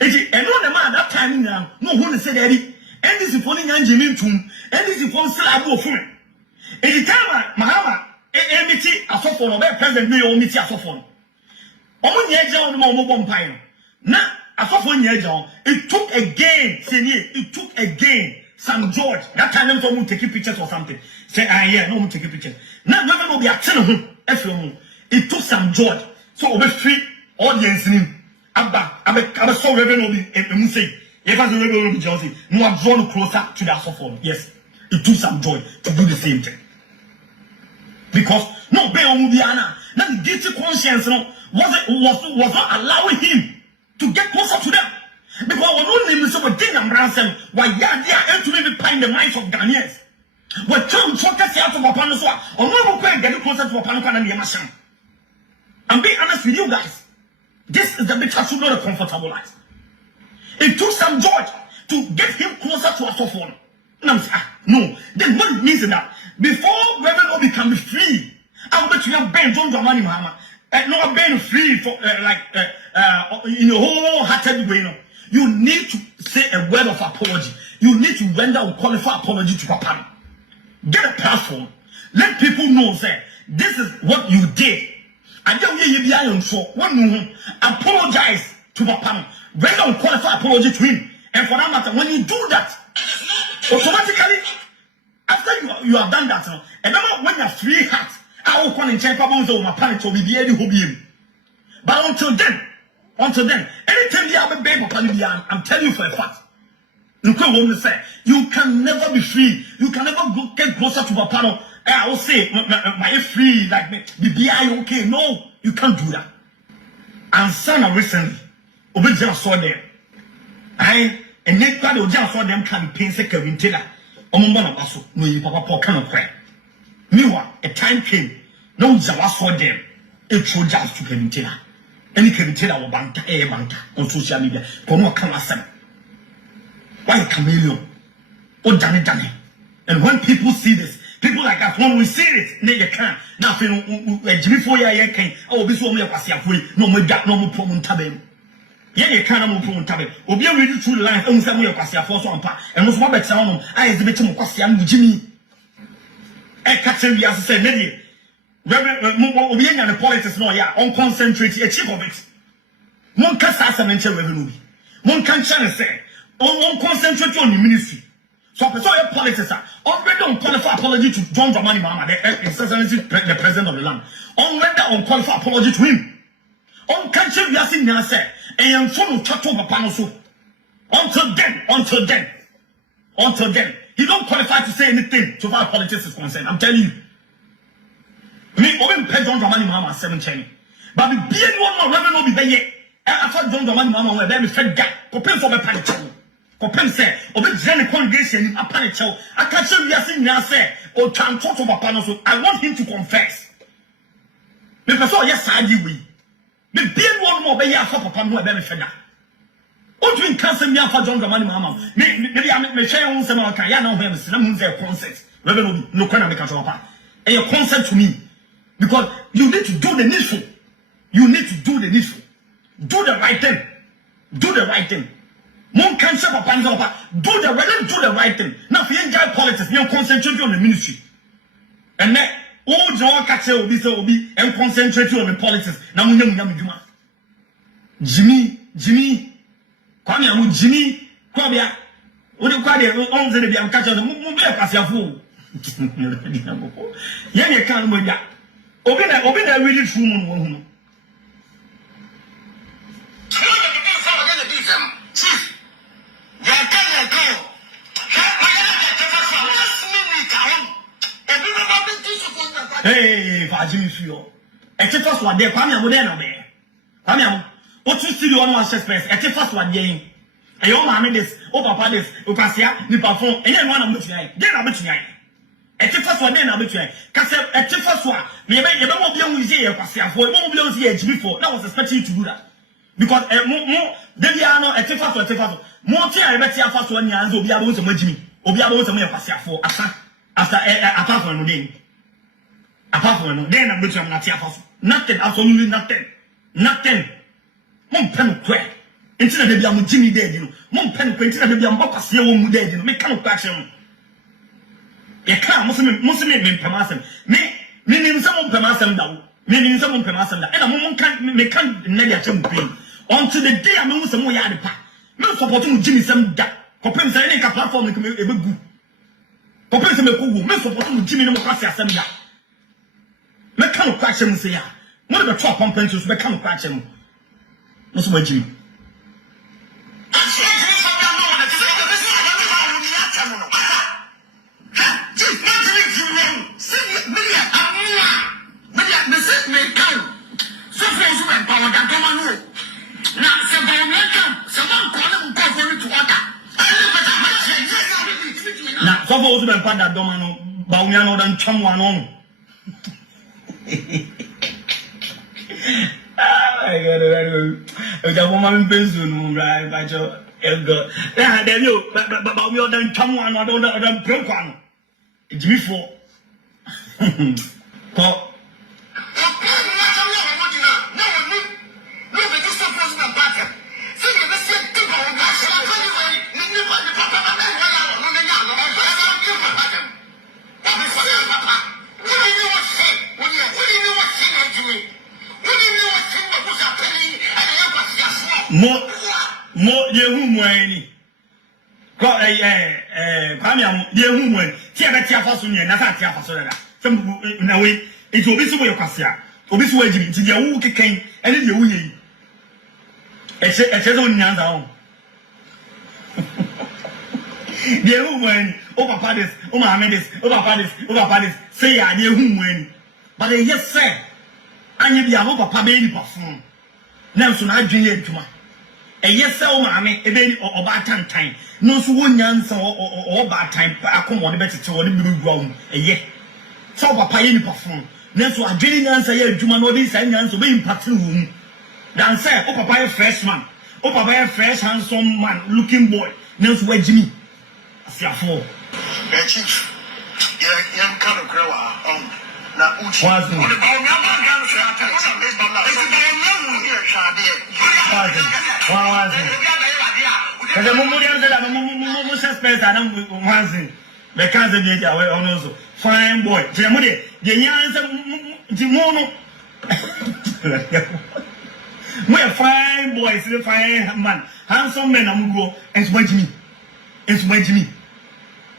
And no the man that time now no one say that NDC for Nyanji Tum NDC for Slabo fool. And the time Mahama Emiti Osofo no be president me o miti Osofo no. Omo nyeja on mo bompai no. Na Osofo nyeja it took again it took again Sam George that time them to take pictures or something. Say yeah no take pictures. Na never no be atene ho efro it took Sam George so obe free audience nim aba so Reverend Obi emu say if as Reverend Obi Johnson no have drawn closer to the Osofo. Yes, it took Sam George to do the same thing. Because no be Omubiana, now the guilty conscience was not allowing him to get closer to them. Because when no name is over thing and ransom, why they are to be behind the minds of Ghanaians. When Tom focus out of Wapanoswa, or no one can get closer to Wapanuka and Yamashan. I'm being honest with you guys. This is the bit that should not a comfortable life. It took some George to get him closer to Osofo. No, then what it means is that before Reverend Obi can be free, I will bet you have been John Dramani Mahama. Not being free for in a wholehearted way. No, you need to say a word of apology. You need to render a qualified apology to Papa. Get a platform. Let people know that this is what you did. And then you be iron for one apologize to Papa. Render a qualified apology to him. And for that matter, when you do that, automatically, after you have done that, and then when you're free heart, I will come and check about my parents will be able to be. But until then, anytime you have a baby, I'm telling you for a fact. You can never be free. You can never get closer to Papa. I will say, my free, like me, be okay. No, you can't do that. And son recently, Obedient saw them. And next time, just saw them campaign Kevin Taylor. Omumba Basso, no, you papa poor kind of cry. Meanwhile, a time came, no Jawa saw them. It showed just to Kevin Taylor. Any Kevin Taylor or Banta, on social media. Kono Kamasan. Why a chameleon? Oh, Danny. And when people see this, People like us, when we see it, they can't. Now, Jimmy for ya can, oh, be so me a passiafui, no more that, no more promo tabem. You can't no promo tabem. Or be ready through the line, and some way of passiafo so ampa, and most more better on I is the bit of passiam Jimmy. I catch him, as I said, maybe. Reverend, and the politics, no, yeah, on concentrate a chip of it. One can say, mention revenue. One can say, on concentrate on the ministry. So I saw your politics already on qualified apology to John Dramani Mama, the president of the land. On render on qualified apology to him. On country we are seeing now say, and I'm from Chateau Papanoso. Until then, he don't qualify to say anything so far politics is concerned. I'm telling you. Me, Owen pay John Dramani Mama 7 channel. But the being one more revenue be there. After John Dramani Mama, where they fed that, compare for my panic. Kopem say obi jene congregation a panichel aka che wiase nya say o trantoto papa no so I want him to confess me person yes sadi we me bien one more be ya fa papa no e be me feda o twin cancer me afa John Dramani Mama me share on say ma kan ya na ho am say na mun say concert reverend no kwana me ka so papa e your concert to me because you need to do the needful do the right thing Mon cancer papa do the right thing. Now if you enjoy politics, you concentrate on the ministry. And then all John catch will be and concentrate on the politics. Now Jimmy, come here, Jimmy, come here. What do you call it? On the I'm catching the move as your fool. Yeah, you can't move that. Open a really true moon. Hey, Jimmy Fio. First one there, come here, come here. What you still on one space? First one there. And your mammy this, oh papa this, oh Cassia, you perform, and then one of them, then I'm between. First one, then I'm between. Cassia, first one, maybe you don't be on here, Cassia, for you won't be on here before. That was expecting you to do that. Because more, then you are not first one. More thing I bet you first one, and will be able to Jimmy, or be able to make Cassia for after apart from the day. Apart from then I'm not here. Nothing, absolutely nothing. Mon pen quack. Instead of the Jimmy dead, you know. Mon pen quack, instead of the Ambocas, you won't dead, you know. Make kind of passion. You can't, Muslim men permassem. Meaning someone permassem down. Meaning someone permassem down. And a moment can't negative pain. Until the day I'm some more yard pack. No supporting Jimmy some that. Compare any platform a good. Compare some good. No supporting Jimmy no Cassia some that. Make kind of question say ya. What the top on pencils make kind of question. No so much. Now, so Owusu Bempah that domano, but we are not done someone on. I got a woman in right? By your elder. Yeah, there you, but we are done someone, I don't know, broke one. It's before. More Yehumweni. Pamiam, Yehumwen, Tia Fasun, Natia Fasona. Some in a way, it will be so your Cassia. Obis waging to the Awuki came and in the Uyi. It's a own Yanza. Yehumwen, over parties, over Hamedis, over parties, say I dear Humwen. But yes, sir, I need the Avopa baby perform. Now, so I drink to my. And yes, sir, mammy, a baby or bad time. No, so one answer or bad time, but I come on the better to the middle ground. And yet, so papa any perform. Now, so I didn't answer your Juman or this and answer being patroon. Then say, oh, papa, a freshman. Oh, papa, a fresh, handsome man, looking boy. Now, so where Jimmy? I see a four. Berchie, Yan kind of grow na uchi. What's On the ball, I'm not going to say, I'm going to say, it's because the fine boy. We're fine boys, fine man, handsome men. I'm go and smudge me.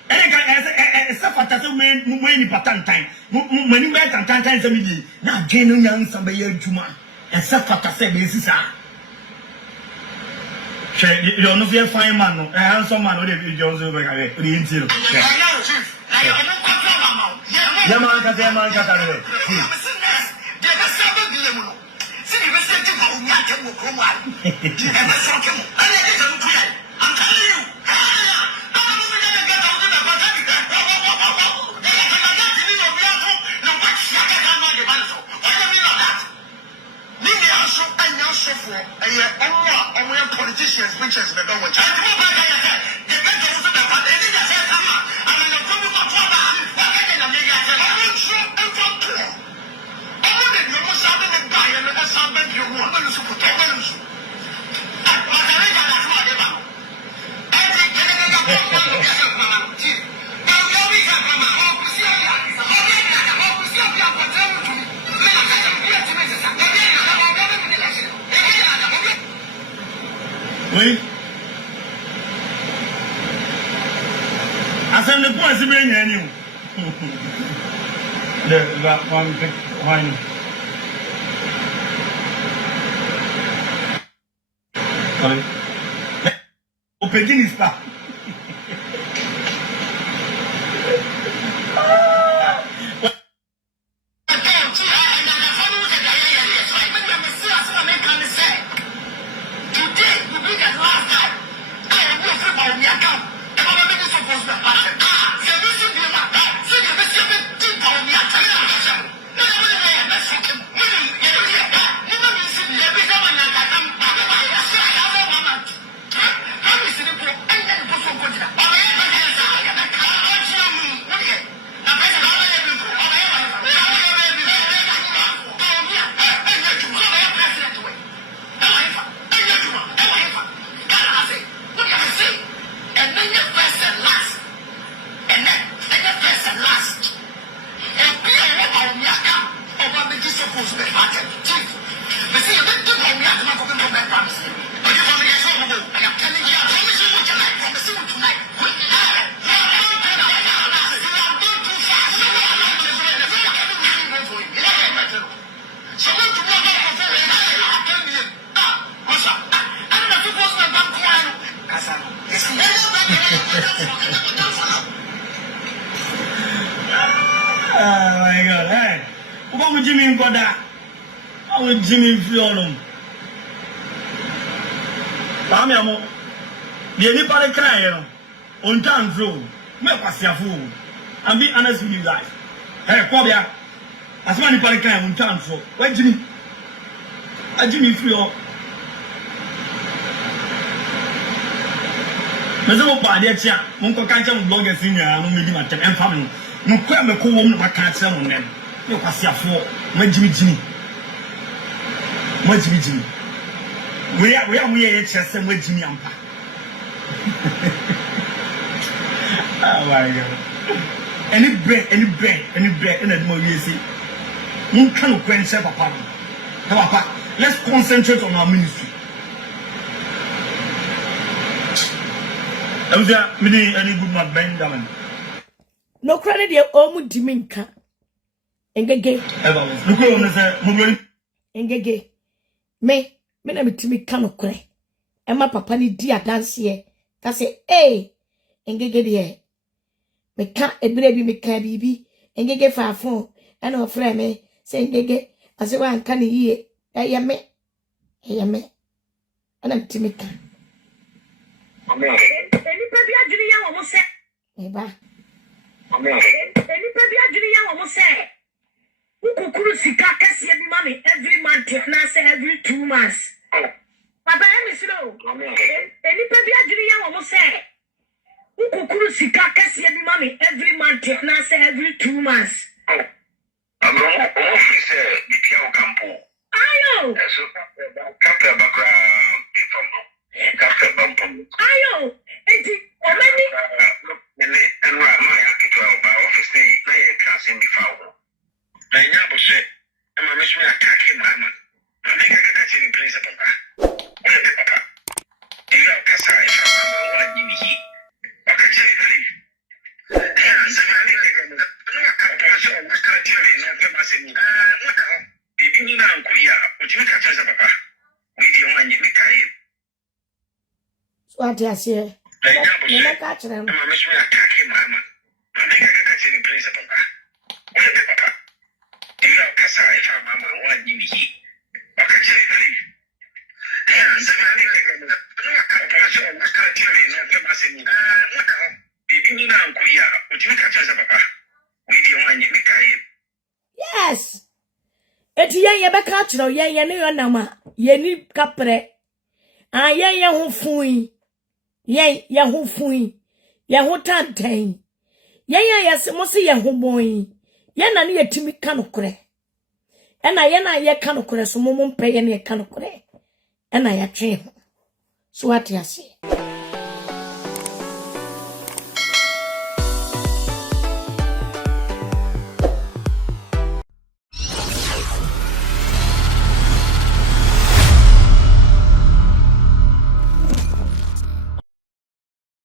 And I said, when pattern time, when you met and times a media, now Jane young somebody Juma, and Safata said, this is you don't know if you're a fine man, a handsome man, or if you're Jones over the interior. politicians, which is the government. Oui. I said the point is being any. The one big wine. Sorry. Open is back. Oh my God! Hey, what would Jimmy got that? How would Jimmy feel them? I'm your mom. The anybody crying on time through. Me pass your fool. I'm being honest with you guys. Hey, come here. As many people crying on time through. Where Jimmy? Jimmy feel. Mese mo pa de tia mo nko kan che mo blogger senior no me di ma tem emfa me no kwa me ko wo mo ka che mo nem me kwasiafo ma jimi we ya mo ye che se mo jimi ampa. Oh my God. Any bread and mo we say mo kan ko en che papa let's concentrate on our ministry. Any Goodman Benjamin. No credit the omu diminka. Engage. Engage. Me na mitimi kano kure. Emma papa ni dia dance ye. Ka say, hey, engage de. Me ka ebire bi me ka bibi. Engage fa phone. And o frame me say engage. Ase wa anka ni ye. Eya me. Ana mitimi ka. Eba. Any Pabia almost say, who could see Kakasi money every month, and I say every 2 months. Papa, I'm slow. Any Pabia almost say, ukukuru sika kesi bi mami every month na say every 2 months. Oh. Office BPO campo. Ayo. So kapra bakra from kapra bumpo. Ayo. Enti omani Nene enwa my akitwa ba office na ye class in bifawo. Na nya bo se e ma mesu attack mama. Na me kaka chini place papa. Ole papa. Iyo kasa e mama wa nyimi yi. Akachiri kali. Ya sabani nega na akapwa so musta chini na kama sini. Bibi ni na nkuya. Uchimi kacha papa. Widi wa nyimi kai. So ati asiye. Nene kachira. Mama mesu attack mama. Na me kaka chini place papa. Ole papa. Iyo kasa e mama wa nyimi yi. Akachiri kali. Ya sabani nega na akapwa so musta chini na kama sini. Bibi ni na nkuya. Uchimi kacha papa. Widi wa nyimi kai. Yes. Eti ye be kachira ye ne yo nama. Ye ni kapre. Ye ho fui. Ye ho fui. Ye ho tantan. Ye se mo se ye ho boy. Ye na ne yetimi kanokore. Ena ye na ye kanokore so mo mpe ye ne kanokore. Ena ya twe ho. So what you say?